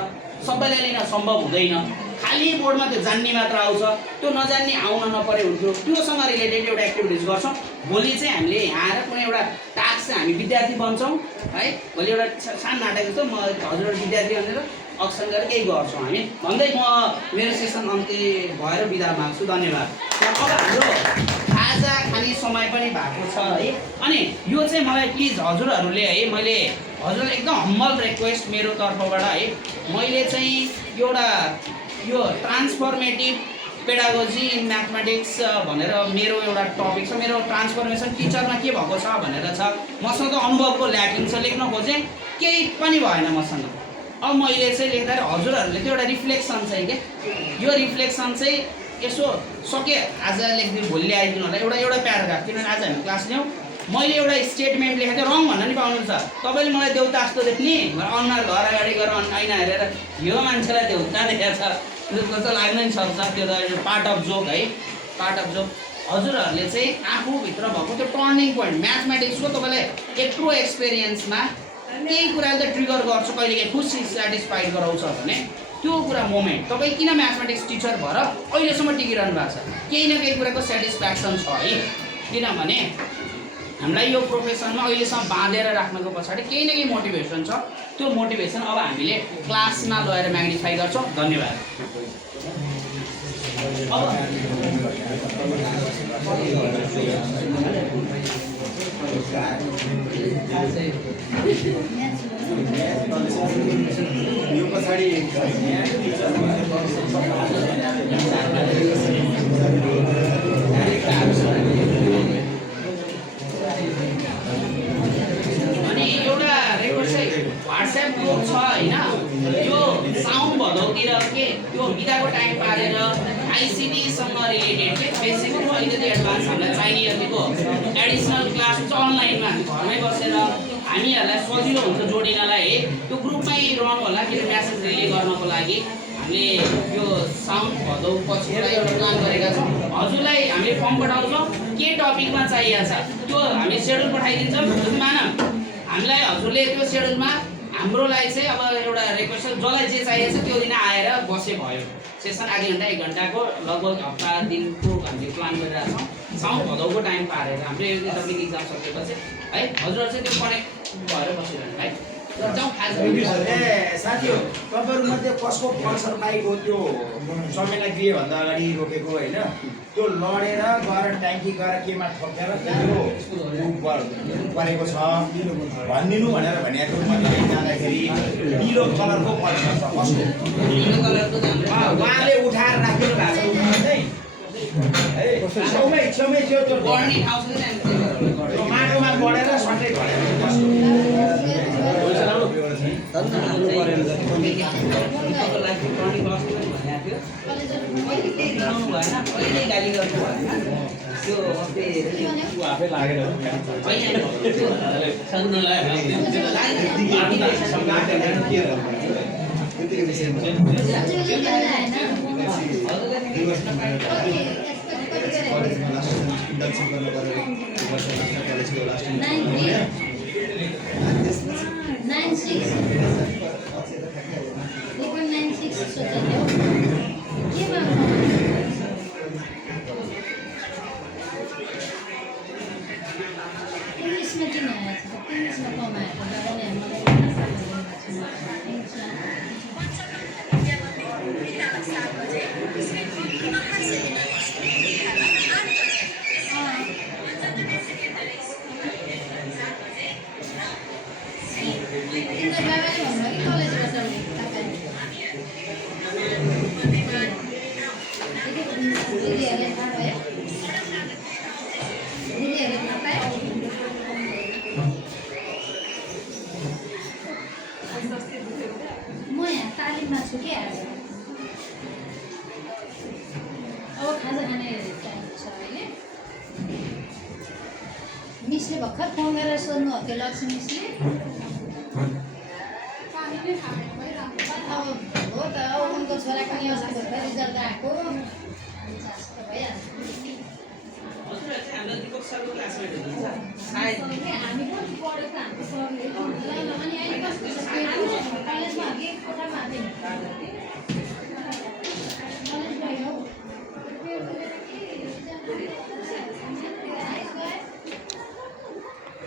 सबैलाई लिन सम्भव हुँदैन खाली बोर्डमा त्यो जान्ने मात्र आउँछ त्यो नजान्ने आउन नपरे हुन्थ्यो त्योसँग रिलेटेड एउटा एक्टिभिटिज गर्छौँ भोलि चाहिँ हामीले यहाँ आएर कुनै एउटा टास्क चाहिँ हामी विद्यार्थी बन्छौँ है भोलि एउटा सानो नाटक जस्तो म हजुर विद्यार्थी भनेर अक्सन गरेर केही गर्छौँ हामी भन्दै म मेरो सेसन अन्त्य भएर बिदा माग्छु धन्यवाद अब हाम्रो खाजा खाने समय पनि भएको छ है अनि यो चाहिँ मलाई प्लिज हजुरहरूले है मैले हजुरलाई एकदम हम्बल रिक्वेस्ट मेरो तर्फबाट है मैले चाहिँ एउटा यो ट्रान्सफर्मेटिभ पेडागोजी इन म्याथमेटिक्स भनेर मेरो एउटा टपिक छ मेरो ट्रान्सफर्मेसन टिचरमा के भएको छ भनेर छ मसँग अनुभवको ल्याकिङ छ लेख्न खोजेँ केही पनि भएन मसँग अब मैले चाहिँ लेख्दाखेरि हजुरहरूले त्यो एउटा रिफ्लेक्सन चाहिँ के यो रिफ्लेक्सन चाहिँ यसो सके आज लेखिदिनु भोलि ल्याइदिनु होला एउटा प्याराग्राफ किनभने आज हामी क्लास ल्याउँ मैले एउटा स्टेटमेन्ट लेखेको थिएँ रङ भन्न नि पाउनुहुन्छ तपाईँले मलाई देउता जस्तो देख्ने अनुहार घर अगाडि गएर ऐना हेरेर यो मान्छेलाई देउता देखाएको छ त्यसको त लाग्न नि सक्छ त्यो त पार्ट अफ जोक है पार्ट अफ जोक हजुरहरूले चाहिँ आफूभित्र भएको त्यो टर्निङ पोइन्ट म्याथमेटिक्सको तपाईँलाई यत्रो एक्सपिरियन्समा केही कुराले त ट्रिगर गर्छ कहिलेकाहीँ खुसी सेटिस्फाइड गराउँछ भने त्यो कुरा मोमेन्ट तपाईँ किन म्याथमेटिक्स टिचर भएर अहिलेसम्म टिकिरहनु भएको छ केही न केही कुराको सेटिस्फ्याक्सन छ है किनभने हामीलाई यो प्रोफेसनमा अहिलेसम्म बाँधेर राख्नको पछाडि केही न केही मोटिभेसन छ त्यो मोटिभेसन अब हामीले क्लासमा लगेर म्याग्निफाई गर्छौँ धन्यवाद यो पछाडि अनि एउटा रिक्वेस्ट चाहिँ व्हाट्सएप ग्रुप छ होइन यो साउन्ड भदौतिर के त्यो बिदाको टाइम पारेर आइसिटीसँग रिलेटेड के बेसिक अलिकति एडभान्स हामीलाई चाहिने अहिलेको एडिसनल क्लास हुन्छ अनलाइनमा घरमै बसेर हामीहरूलाई सजिलो हुन्छ जोडिनलाई है त्यो ग्रुपमै रहनु होला कि म्यासेज रिले गर्नको लागि हामीले यो साउन्ड भदौ पछिलाई एउटा प्लान गरेका छौँ हजुरलाई हामीले फर्म पठाउँछौँ के टपिकमा चाहिएको छ त्यो हामी सेड्युल पठाइदिन्छौँ मानव हामीलाई हजुरले त्यो सेड्युलमा हाम्रोलाई चाहिँ अब एउटा रिक्वेस्ट जसलाई जे चाहिएको छ त्यो दिन आएर बसे भयो सेसन आधी घन्टा 1 घन्टाको लगभग हप्ता दिनको हामीले प्लान गरिरहेको छौँ साउन्ड भदौको टाइम पारेर हाम्रो तकनिक इक्जाम सकेपछि है हजुरहरू चाहिँ त्यो कनेक्ट भएर बसिरहनु है जाउँ खाजा ए साथी हो तपाईँहरूमध्ये कसको पल्सर बाइक हो त्यो समयलाई गृहभन्दा अगाडि रोकेको होइन त्यो लडेर गएर ट्याङ्की गएर केमा ठोकेर त्यो परेको छ भनिदिनु भनेर भनेको मैले जाँदाखेरि निलो कलरको पल्सर छ कसको नीलो कलरको जान्छ उहाँले उठाएर राखिदिनु भएको छ चाहिँ छेउमै छेउमै थियो त्यो बढ्ने ठाउँ छ नि माटोमा बढेर सट्टै घरेर कहिले गाली गर्नु ऊ आफै लागेर म यहाँ तालिममा छु कि आज अब खाजा खाने टाइम छ अहिले मिसले भर्खर फोन गरेर सोध्नु हो त्यो लक्ष्मी मिसले अब हो त उनको छोराको नि अस्ति भर्खर रिजल्ट आएको भइहाल्छ हाम्रो दिपक सरको क्लासमेट हुनुहुन्छ सायद हामी पनि पढेको हाम्रो सरले अनि अहिले